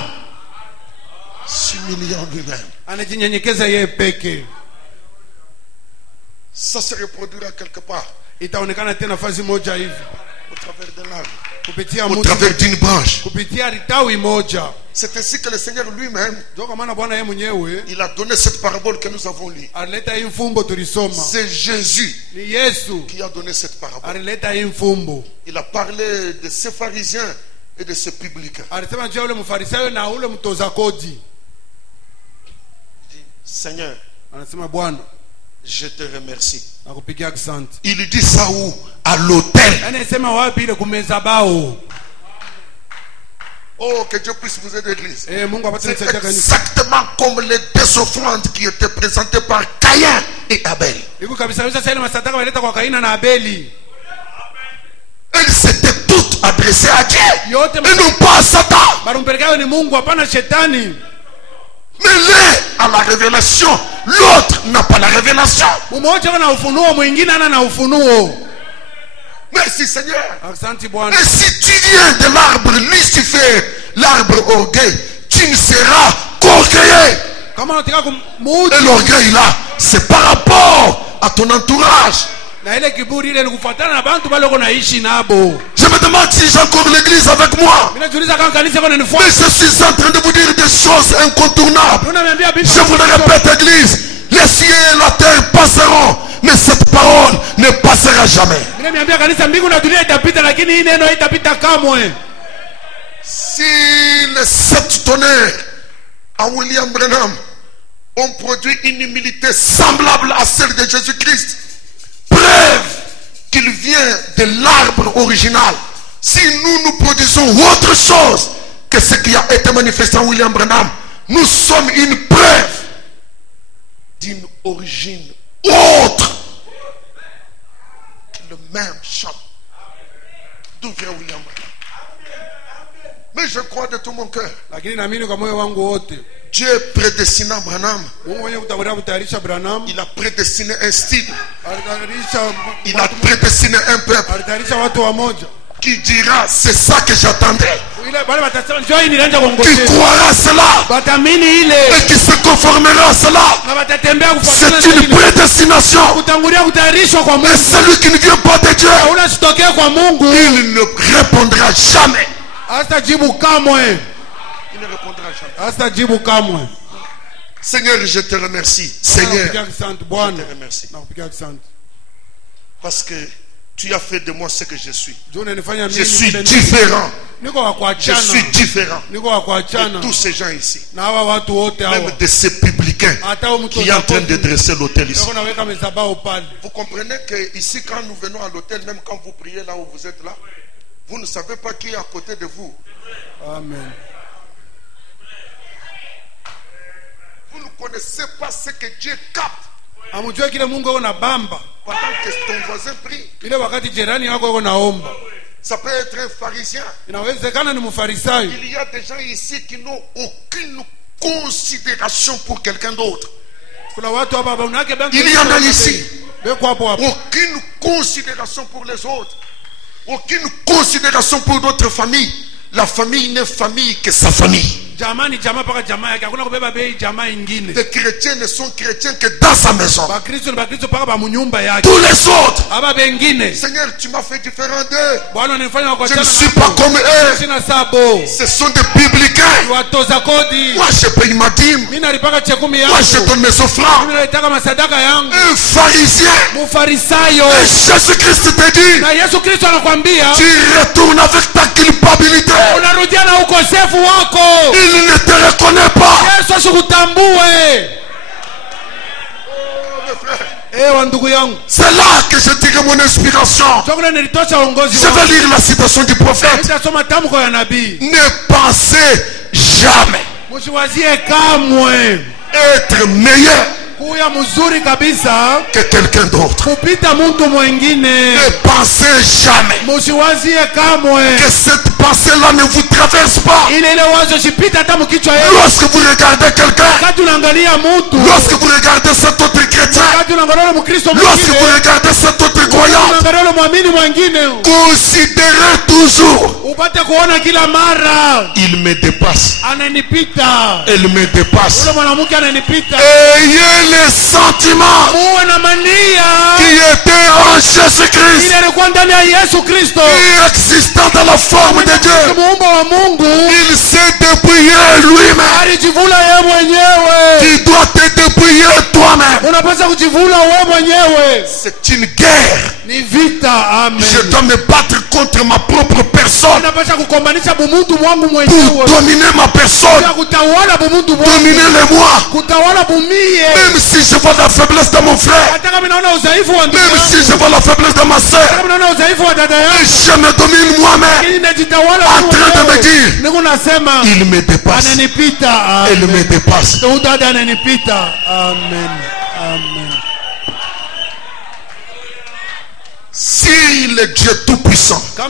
S'humiliant lui-même. anajinyenyekeza yeye peke. Ça se reproduira quelque part. Itaonekana tena nafasi moja hivi Au travers de l'arbre. kupitia Au muti, travers d'une branche. kupitia litawi moja. C'est ainsi que le Seigneur lui-même, Ndio kwa maana Bwana yeye mwenyewe il a donné cette parabole que nous avons lue. alileta hii mfumbo tulisoma. C'est Jésus Ni Yesu qui a donné cette parabole. alileta hii mfumbo. Il a parlé de ces pharisiens et de ces publicains. Alisema juu ya ule mfarisayo na ule mtoza kodi. Il dit, Seigneur, Anasema Bwana, je te remercie. nakupigia asante. Il dit ça où? À l'autel. Anasema wapi? Ile kumeza bao. Oh, que Dieu puisse vous aider, l'église. Mungu apate C'est nisaidia kanisa. exactement comme les deux offrandes qui étaient présentées par Caïn et Abel. Iko kabisa kabisa sasa ile masadaka waleta kwa Kaina na Abeli. Elles s'étaient toutes adressées à Dieu Yote et non pas à Satan. barumpelekao ni Mungu, hapana shetani. Mais l'un a la révélation, l'autre n'a pas la révélation. Mmoja ana ufunuo, mwingine ana na ufunuo. Merci Seigneur. Asante Bwana. Et si tu viens de l'arbre Lucifer, l'arbre orgueil, tu ne seras qu'orgueilleux. Kama unataka Et kumuudhi l'orgueil là, c'est par rapport à ton entourage. na ile kiburi ile ni kufuatana na bantu bale uko naishi nabo. Je me demande si j'ai encore l'église avec moi. Mimi najiuliza kama kanisa iko Mais nanifuata. je suis en train de vous dire des choses incontournables. Unaniambia bibi, Je vous le répète, église, les cieux et la terre passeront, mais cette parole ne passera jamais. mimi niambia kanisa, mbingu na dunia itapita lakini hii neno haitapita kamwe. Si les 7 tonnerres à William Branham ont produit une humilité semblable à celle de Jésus-Christ, preuve qu'il vient de l'arbre original, Si nous produisons autre chose que ce qui a été manifesté en William Branham, nous sommes une preuve d'une origine autre que le même chant d'où vient William Branham. Mais je crois de tout mon cœur, Dieu prédestina Branham. Il a prédestiné un style. Il a prédestiné un peuple qui dira c'est ça que j'attendais, qui croira cela et qui se conformera à cela. C'est une prédestination. Et celui qui ne vient pas de Dieu, il ne répondra jamais. Il ne répondra jamais. Seigneur, je te remercie. Seigneur, je te remercie. Parce que tu as fait de moi ce que je suis. Je suis différent. Je suis différent de tous ces gens ici. Même de ces publicains qui sont en train de dresser l'autel ici. Vous comprenez que ici, quand nous venons à l'autel, même quand vous priez là où vous êtes là, vous ne savez pas qui est à côté de vous. Amen. Vous ne connaissez pas ce que Dieu capte. Pendant que ton voisin prie. Ça peut être un pharisien. Il y a des gens ici qui n'ont aucune considération pour quelqu'un d'autre. Il y en a ici. Aucune considération pour les autres. Aucune considération pour d'autres familles. La famille n'est famille que sa famille. Les chrétiens ne sont chrétiens que dans sa maison. Tous les autres, Seigneur, tu m'as fait différent d'eux. Je ne suis pas comme eux. Ce sont des publicains. Moi je paye ma dîme. Moi je donne mes offrandes. Un pharisien. Et Jésus-Christ te dit, tu retournes avec ta culpabilité. Il ne te reconnaît pas. C'est là que je dirai mon inspiration. Je vais lire la citation du prophète. Ne pensez jamais être meilleur que quelqu'un d'autre. Ne pensez jamais que cette pensée-là ne vous traverse pas. Lorsque vous regardez quelqu'un, lorsque vous regardez cet autre chrétien, lorsque vous regardez cet autre croyant, considérez toujours, il me dépasse. Il me dépasse. Ayez les sentiments qui étaient en Jésus-Christ, qui existant dans la forme de Dieu. Il s'est dépouillé lui-même. Tu dois te dépouiller toi-même. C'est une guerre. Je dois me battre contre ma propre personne pour dominer ma personne, dominer les moi. Même si je vois la faiblesse de mon frère, même si je vois la faiblesse de ma soeur, je me domine moi-même en train de me dire, il me dépasse. Il me dépasse. Amen. Amen. Si le Dieu Tout-Puissant a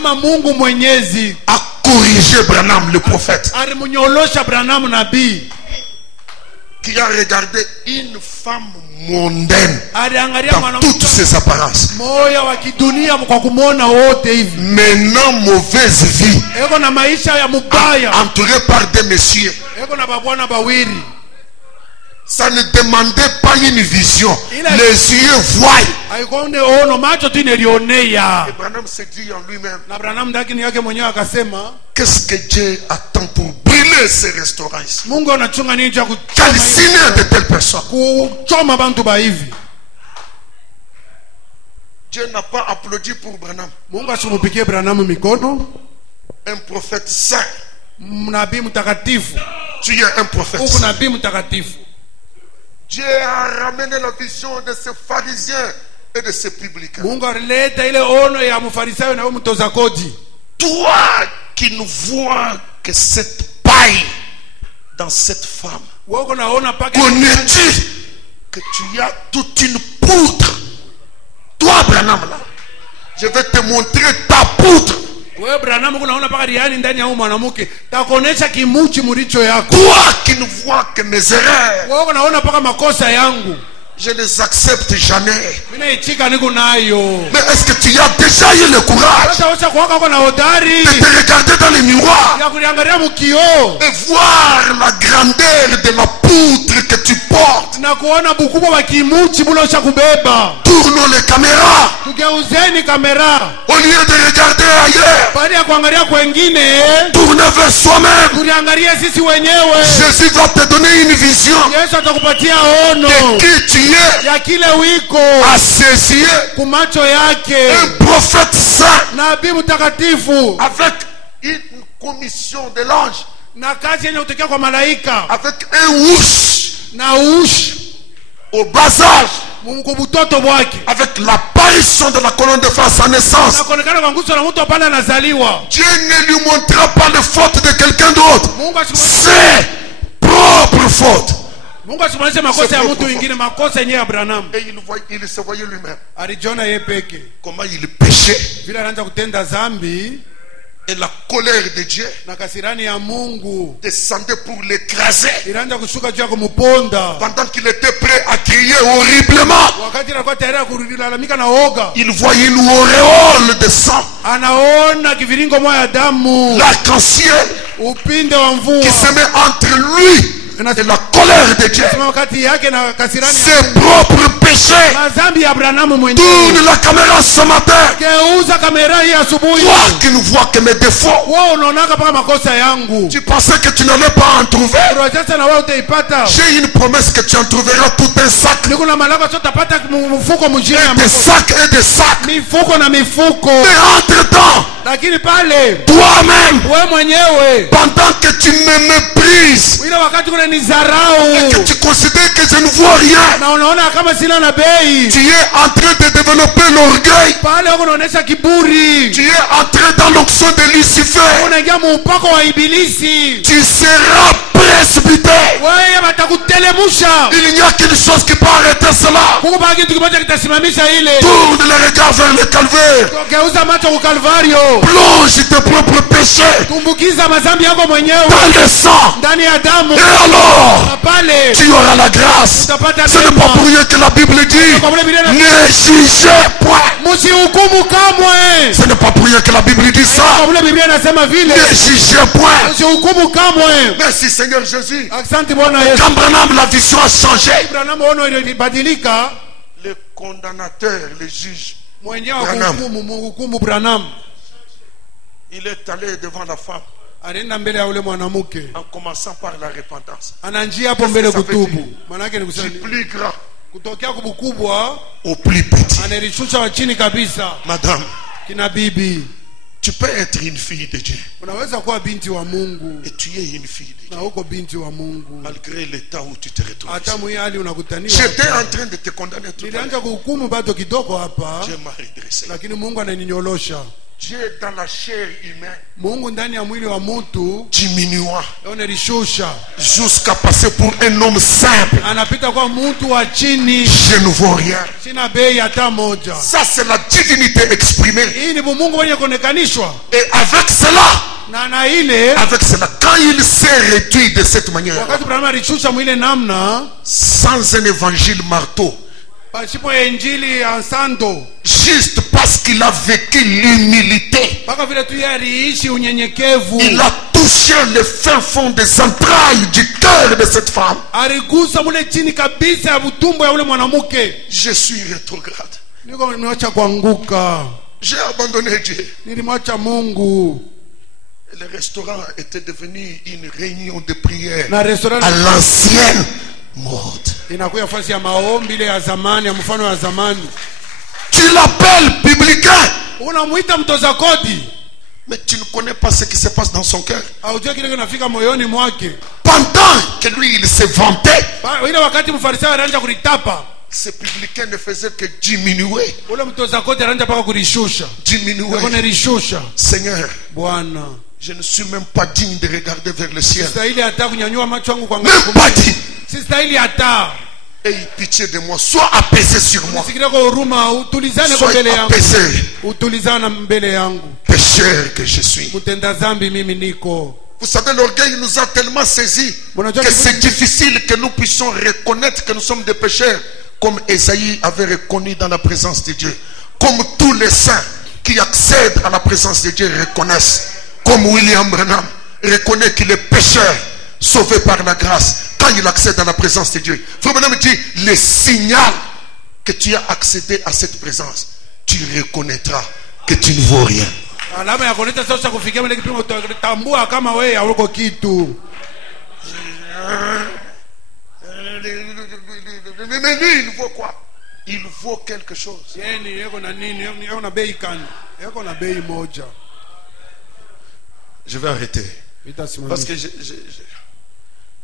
corrigé Branham le prophète, qui a regardé une femme mondaine dans toutes ses apparences, menant mauvaise vie, entouré par des messieurs, ça ne demandait pas une vision. Les yeux voient. Et Branham s'est dit en lui-même, qu'est-ce que Dieu attend pour brûler ces restaurants ici? Calciner de telles personnes. Dieu n'a pas applaudi pour Branham. Un prophète saint. Tu es un prophète saint. Dieu a ramené la vision de ces pharisiens et de ces publicains. Toi qui ne vois que cette paille dans cette femme, connais-tu que tu as toute une poutre? Toi, Branham, là, je vais te montrer ta poutre. Toi qui ne vois que mes erreurs, je les accepte jamais. Mais est-ce que tu as déjà eu le courage de te regarder dans le miroir et voir la grandeur de la poutre que tu portes? Tournons les caméras. Au lieu de regarder ailleurs, tournez vers soi-même. Jésus va te donner une vision de qui tu es. À ses yeux, un prophète saint avec une commission de l'ange, avec un ouche au bas âge, avec l'apparition de la colonne de feu à sa naissance. Dieu ne lui montrera pas les fautes de quelqu'un d'autre, ses propres fautes. Et il se voyait lui-même comment il péchait, et la colère de Dieu descendait pour l'écraser pendant qu'il était prêt à crier horriblement. Il voyait une auréole de sang, l'arc-en-ciel qui se met entre lui et la colère de Dieu, ses propres péchés. Tourne la caméra ce matin. Toi qui ne vois que mes défauts, tu pensais que tu n'allais pas en trouver. J'ai une promesse que tu en trouveras tout un sac. Des sacs et des sacs. Mais entre-temps, toi-même, pendant que tu me méprises et que tu considères que je ne vois rien, tu es en train de développer l'orgueil. Tu es entré dans l'onction de Lucifer. Tu seras précipité. Il n'y a qu'une chose qui peut arrêter cela. Tourne le regard vers le calvaire. Plonge tes propres péchés dans le sang. Et alors, tu auras la grâce. Ce n'est pas pour rien que la Bible dit ne jugez point. Ce n'est pas pour rien que la Bible dit ça. Ne jugez point. Merci Seigneur Jésus. Quand Branham, la vision a changé, le condamnateur, le juge Branham, il est allé devant la femme en commençant par la repentance. Du plus grand au plus petit. Madame, tu peux être une fille de Dieu et tu es une fille de Dieu malgré l'état où tu te retrouves. J'étais en train de te condamner tout à l'heure. Dieu m'a redressé. Dieu dans la chair humaine diminuant jusqu'à passer pour un homme simple. Je ne vois rien. Ça c'est la divinité exprimée. Et avec cela, quand il s'est réduit de cette manière, sans un évangile marteau, juste parce qu'il a vécu l'humilité, il a touché le fin fond des entrailles du cœur de cette femme. Je suis rétrograde. J'ai abandonné Dieu. Le restaurant était devenu une réunion de prière à l'ancienne mode. Tu l'appelles biblicain, mais tu ne connais pas ce qui se passe dans son cœur. Pendant que lui il s'est vanté, ce publicain ne faisait que diminuer. ule mtoza kodi anaanza mpaka kulishusha, Diminuer. kunalishusha. Seigneur, Bwana, je ne suis même pas digne de regarder vers le ciel. sistahili hata kunyanyua macho yangu kuangalia Même pas digne. sistahili hata. Aie pitié de moi. Sois apaisé sur moi. Nisikile kwa huruma, utulizane kwa Sois mbele yangu. apaisé. Utulizana mbele yangu. Pécheur que je suis. Mtenda zambi mimi niko. Vous savez, l'orgueil nous a tellement saisis que c'est difficile que nous puissions reconnaître que nous sommes des pécheurs, comme Ésaïe avait reconnu dans la présence de Dieu. Comme tous les saints qui accèdent à la présence de Dieu reconnaissent. Comme William Branham reconnaît qu'il est pécheur, sauvé par la grâce, quand il accède à la présence de Dieu. Frère Branham dit, le signal que tu as accédé à cette présence, tu reconnaîtras que tu ne vaux rien. Alama ya kuleta sasa kufikia ile kipimo tambua kama wewe hauko kitu. Mais lui, il vaut quoi? Il vaut quelque chose. Yeni yeko na nini? Yeko na bei kani? Yeko na bei moja. Je vais arrêter. Parce que Itasimamisha.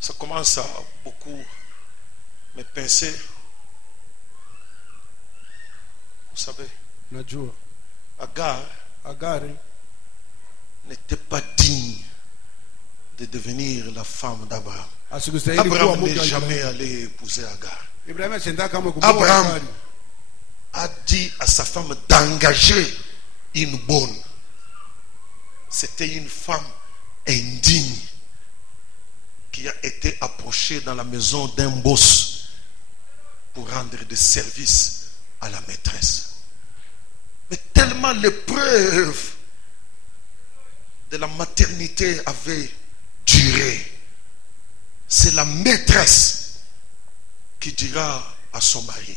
ça commence à beaucoup me pincer. Vous savez, Najua Agar Agari n'était pas digne de devenir la femme d'Abraham. asikustahili kuwa Abraham mke n'est wa jamais Ibrahimu. allé épouser Agar. Ibrahimu asenda kama kumwoa Abraham Agari. a dit à sa femme d'engager une bonne. C'était une femme indigne qui a été approchée dans la maison d'un boss pour rendre des services à la maîtresse. Mais tellement l'épreuve de la maternité avait duré, c'est la maîtresse qui dira à son mari,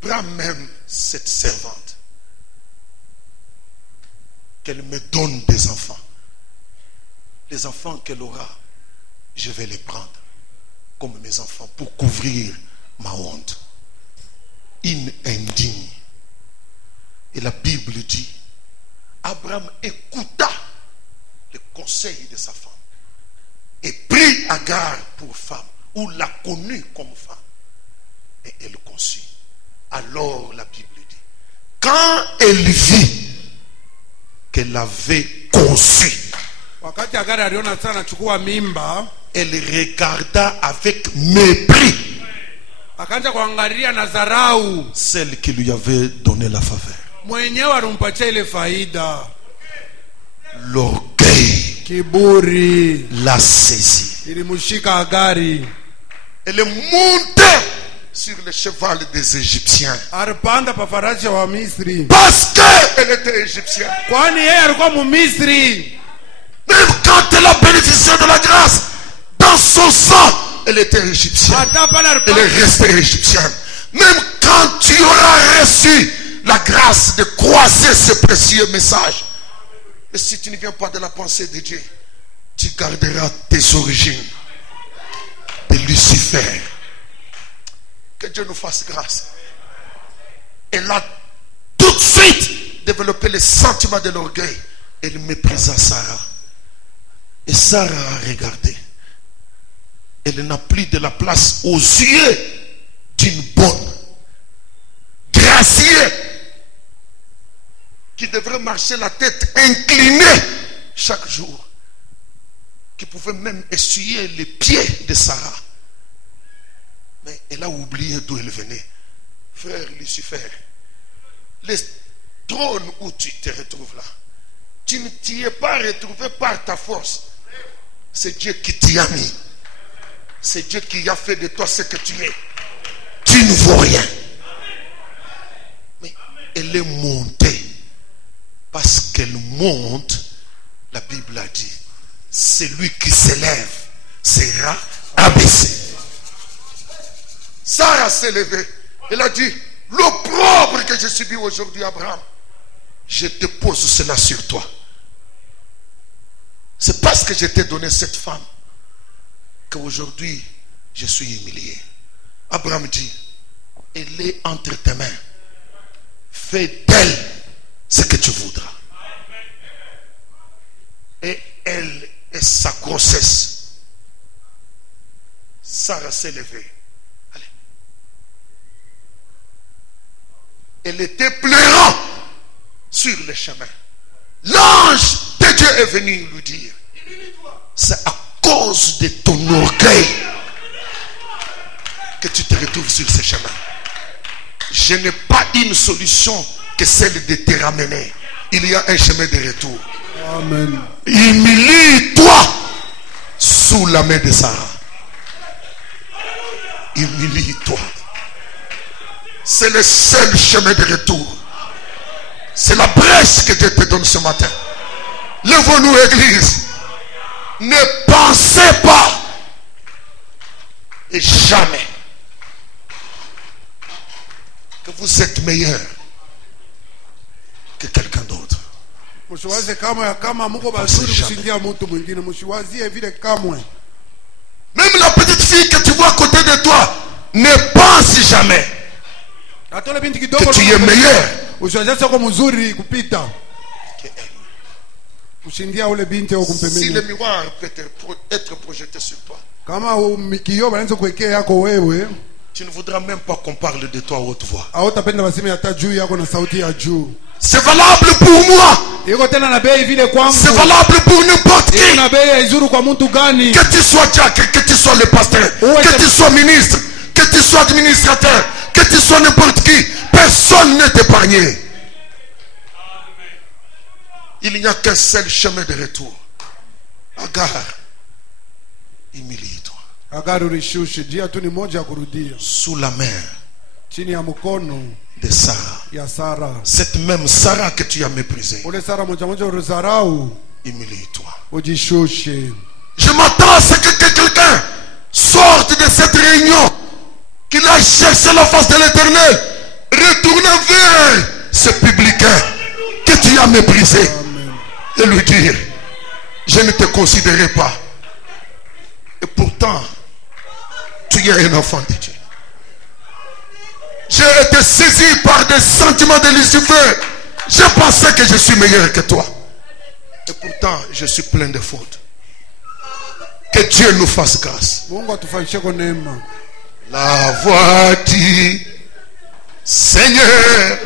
prends même cette servante, qu'elle me donne des enfants. Les enfants qu'elle aura, je vais les prendre comme mes enfants pour couvrir ma honte. Une indigne. Et la Bible dit, Abraham écouta le conseil de sa femme et prit Agar pour femme, ou l'a connue comme femme, et elle conçut. Alors la Bible dit, quand elle vit qu'elle avait conçu, Wakati Agari aliona sana anachukua mimba, elle regarda avec mépris akaanza kuangalia na dharau celle qui lui avait donné la faveur. mwenyewe alimpatia ile faida. L'orgueil Kiburi l'a saisie. ilimshika Agari, Elle est montée sur le cheval des Égyptiens alipanda pa farasi wa Misri, parce qu'elle était égyptienne. kwani yeye alikuwa Mumisri. Même quand elle a bénéficié de la grâce, dans son sang, elle était égyptienne. Hata pale Elle alipanda est restée égyptienne. Même quand tu auras reçu la grâce de croiser ce précieux message, et si tu ne viens pas de la pensée de Dieu, tu garderas tes origines de Lucifer. Que Dieu nous fasse grâce. Elle a tout de suite développé le sentiment de l'orgueil. Elle méprisa Sarah. Et Sarah a regardé. Elle n'a plus de la place aux yeux d'une bonne, gracieuse, qui devrait marcher la tête inclinée chaque jour, qui pouvait même essuyer les pieds de Sarah. Mais elle a oublié d'où elle venait. Frère Lucifer, le trône où tu te retrouves là, tu ne t'y es pas retrouvé par ta force. C'est Dieu qui t'y a mis. C'est Dieu qui a fait de toi ce que tu es. Tu ne vaux rien. Mais elle est montée. Parce qu'elle monte, la Bible a dit, celui qui s'élève sera abaissé. Sarah s'est levée. Elle a dit, l'opprobre que je subis aujourd'hui, Abraham, je dépose cela sur toi. C'est parce que je t'ai donné cette femme qu'aujourd'hui je suis humilié. Abraham dit, elle est entre tes mains. Fais d'elle ce que tu voudras. Et elle et sa grossesse. Sarah s'est levée. Allez. Elle était pleurant sur le chemin. L'ange de Dieu est venu lui dire, c'est à cause de ton orgueil que tu te retrouves sur ce chemin. Je n'ai pas une solution que celle de te ramener. Il y a un chemin de retour. Amen. Humilie-toi sous la main de Sarah. Humilie-toi. C'est le seul chemin de retour. C'est la brèche que Dieu te donne ce matin. Lève-nous, Église. Ne pensez pas et jamais que vous êtes meilleur que quelqu'un d'autre. Même la petite fille que tu vois à côté de toi, ne pense jamais que tu es meilleur si le miroir peut être projeté sur toi. Tu ne voudras même pas qu'on parle de toi à haute voix. C'est valable pour moi. C'est valable pour n'importe qui. Que tu sois diacre, que tu sois le pasteur, que tu sois ministre, que tu sois administrateur, que tu sois n'importe qui, personne n'est épargné. Il n'y a qu'un seul chemin de retour. Agar, humilie-toi. Sous la main de Sarah. Cette même Sarah que tu as méprisée. Humilie-toi. Je m'attends à ce que quelqu'un sorte de cette réunion, qu'il aille chercher la face de l'Éternel, retourner vers ce publicain que tu as méprisé et lui dire, je ne te considérais pas. Et pourtant, tu es un enfant de Dieu. J'ai été saisi par des sentiments de Lucifer. Je pensais que je suis meilleur que toi. Et pourtant, je suis plein de fautes. Que Dieu nous fasse grâce. La voix dit, Seigneur,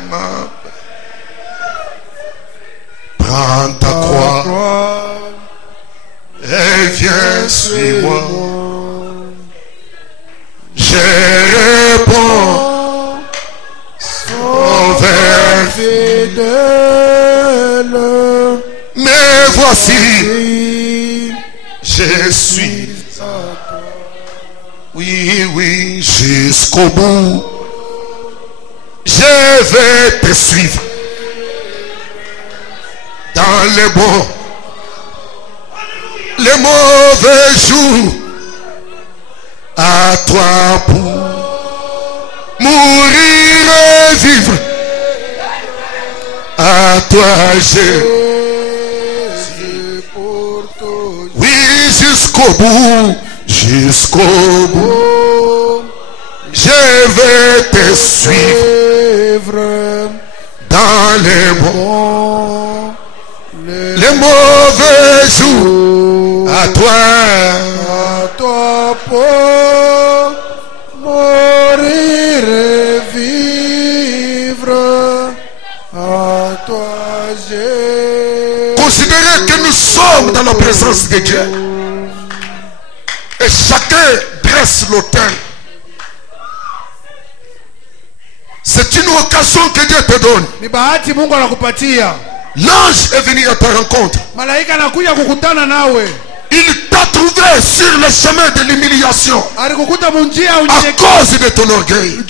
prends ta croix et viens suis-moi. Je réponds, sauveur fidèle, mais voici, je suis à toi. Oui, jusqu'au bout, je vais te suivre dans les bons, les mauvais jours. À toi pour mourir et vivre. À toi oui, jusqu'au bout, je vais te suivre dans les bons, les mauvais jours. À toi pour mourir et vivre. À toi considérez que nous sommes dans la présence de Dieu et chacun dresse l'autel. C'est une occasion que Dieu te donne. L'ange est venu à ta rencontre. Il t'a trouvé sur le chemin de l'humiliation à cause de ton orgueil.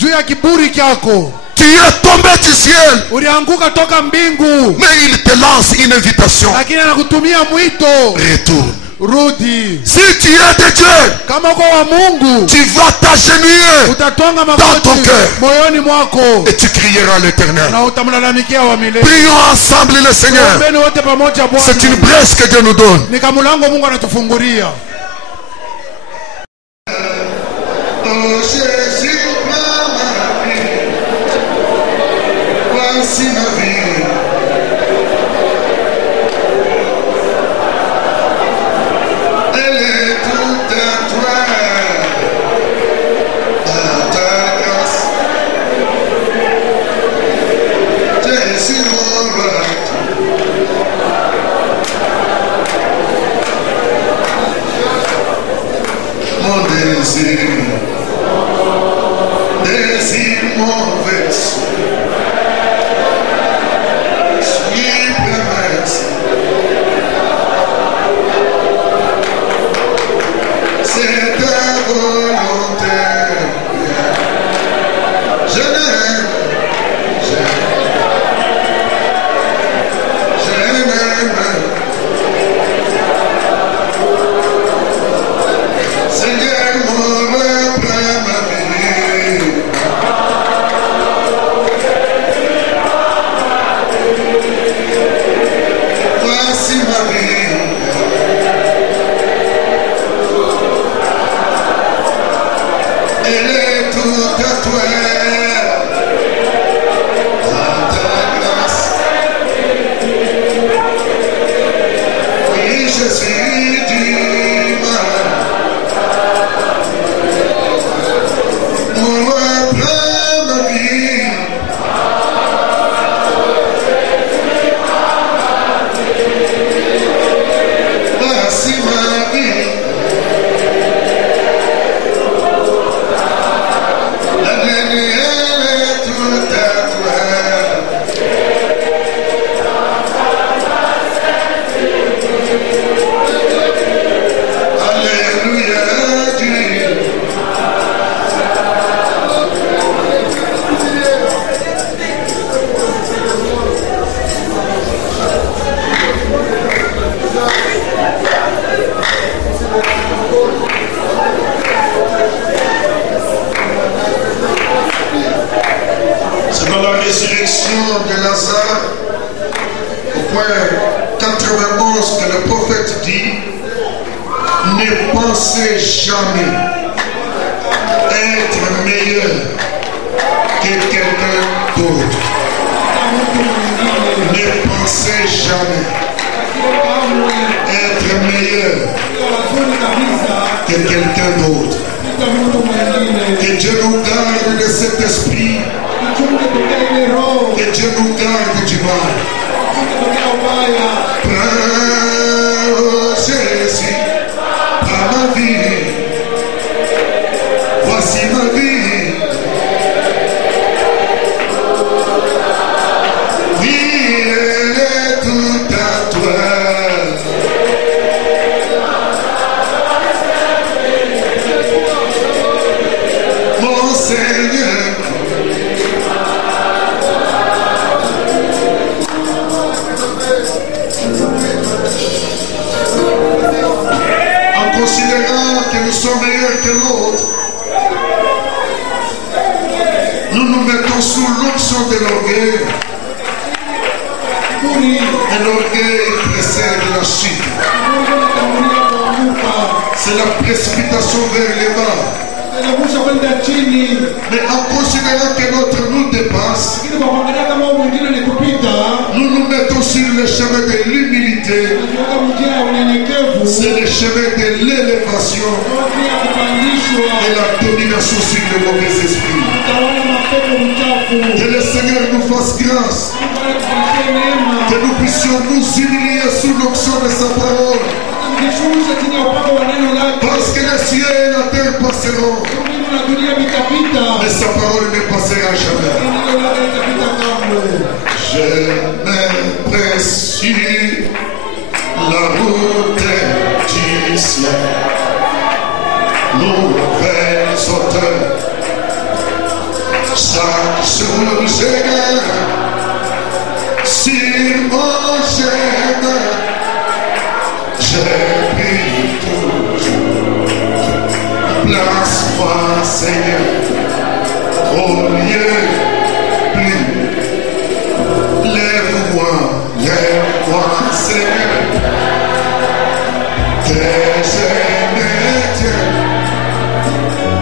Tu es tombé du ciel, mais il te lance une invitation. Retourne. Si tu es de Dieu, tu vas t'agenouiller dans ton cœur et tu crieras à l'Éternel. Prions ensemble le Seigneur. C'est une brèche que Dieu nous donne. au point 91 que le prophète dit, ne pensez jamais être meilleur que quelqu'un d'autre. Ne pensez jamais être meilleur que quelqu'un d'autre. Que Dieu nous garde de cet esprit. Que Dieu nous garde du mal. Prends Jésus à ma vie. Voici ma vie. Vie est tout à toi. Mon Seigneur. Considérant que nous sommes meilleurs que l'autre, nous nous mettons sous l'onction de l'orgueil. Et l'orgueil précède la chute. C'est la précipitation vers les bas. Mais en considérant que notre nous dépasse, nous nous mettons sur le chemin de l'humilité. C'est le chemin de l'élévation et la domination sur le mauvais esprit. Que le Seigneur nous fasse grâce. Que nous puissions nous humilier sous l'onction de sa parole. Parce que les cieux et la terre passeront, mais sa parole ne passera jamais. Je m'apprécie la route du ciel, nouvelles auteurs. Chaque jour je gagne sur mon chemin. Je prie toujours. Place-moi, Seigneur, au lieu plus. Lève-moi, Seigneur, que je me tienne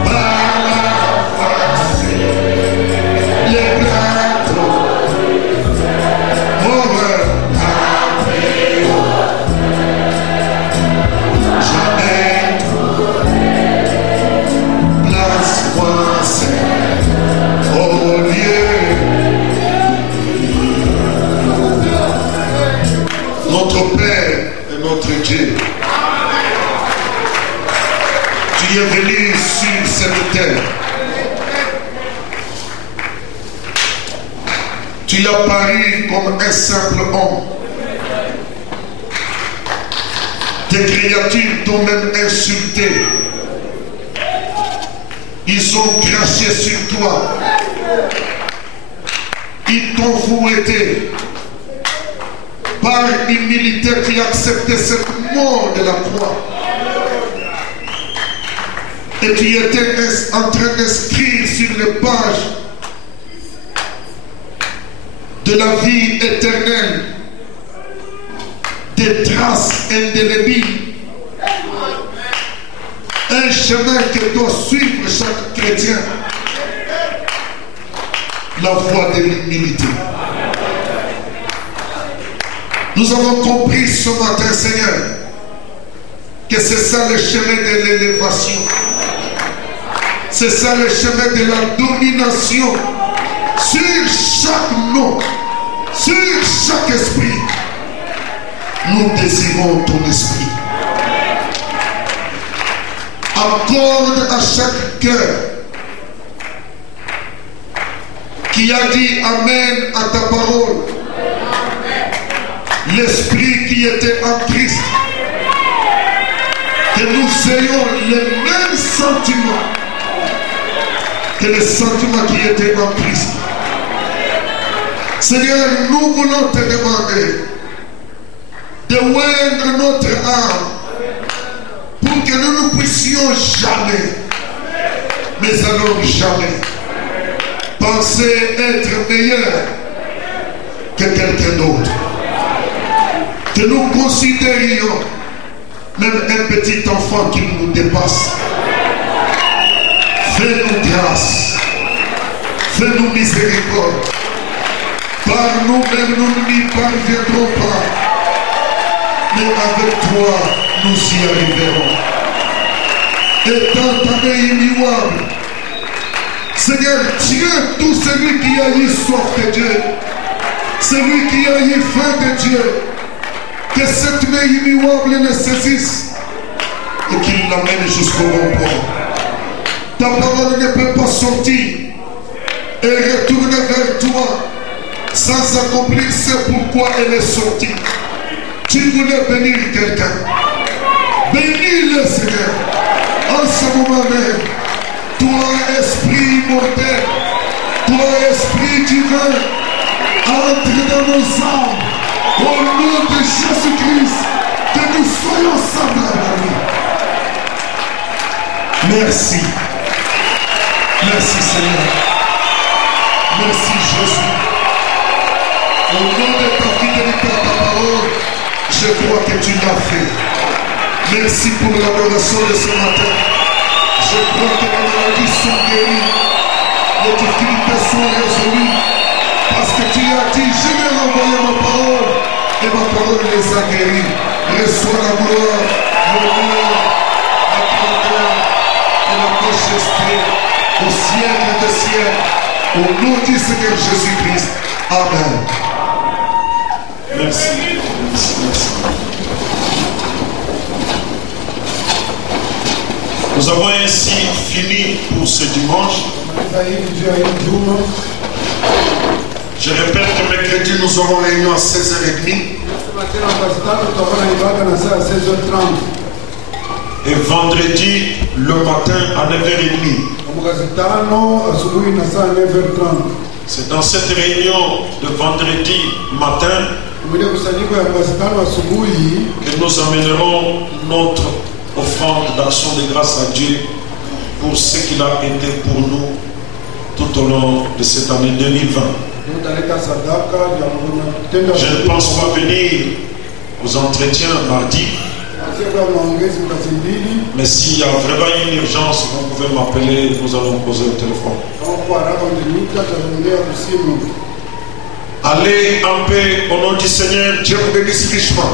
par la face. Les plateaux, mon cœur jamais place-moi, Seigneur, au lieu. Notre Père et notre Dieu, tu es venu sur cette terre. Tu as paru comme un simple homme. Tes créatures t'ont même insulté. Ils ont craché sur toi. Ils t'ont fouetté. Par humilité, tu as accepté cette mort de la croix. Et tu étais en train d'inscrire sur les pages de la vie éternelle des traces indélébiles. Un chemin que doit suivre chaque chrétien. La voie de l'humilité. Nous avons compris ce matin, Seigneur, que c'est ça le chemin de l'élévation. C'est ça le chemin de la domination sur chaque nom, sur chaque esprit. Nous désirons ton esprit. Accorde à chaque cœur qui a dit Amen à ta parole. L'esprit qui était en Christ, que nous ayons les mêmes sentiments que les sentiments qui étaient en Christ. Seigneur, nous voulons te demander de oindre notre âme pour que nous ne puissions jamais, mais alors jamais, penser être meilleur que que quelqu'un d'autre. Que nous considérions même un petit enfant qui nous dépasse. Fais-nous grâce. Fais-nous miséricorde. Par nous-mêmes, nous n'y parviendrons pas. Mais avec toi, nous y arriverons. Étant ta main immuable, Seigneur, tiens tout celui qui a eu soif de Dieu, celui qui a eu faim de Dieu, que cette main immuable le saisisse et qu'il l'amène jusqu'au bon port. Ta parole ne peut pas sortir et retourner vers toi sans accomplir ce pourquoi elle est sortie. Tu voulais bénir quelqu'un. Bénis-le, Seigneur. En ce moment même, toi, esprit immortel, toi, esprit divin, entre dans nos âmes. Au nom de Jésus-Christ, que nous soyons semblables à lui. Merci. Merci, Seigneur. Merci, Jésus. Au nom de ta fidélité à ta parole, je crois que tu l'as fait. Merci pour l'adoration de ce matin. Je crois que les maladies sont guéries, les difficultés sont résolues, parce que tu as dit, je vais renvoyer ma parole, et ma parole les a guéris. Reçois la gloire, l'honneur, la grandeur et la majesté au siècle des siècles, au nom du Seigneur Jésus-Christ. Amen. Merci. Merci. Nous avons ainsi fini pour ce dimanche. Je répète que mercredi nous aurons réunion à 16h30. Et vendredi le matin à 9h30. C'est dans cette réunion de vendredi matin que nous amènerons notre offrande d'action de grâce à Dieu pour ce qu'il a été pour nous tout au long de cette année 2020. Je ne pense pas venir aux entretiens mardi, mais s'il y a vraiment une urgence, vous pouvez m'appeler, nous allons poser le téléphone. Allez en paix au nom du Seigneur. Dieu vous bénisse richement.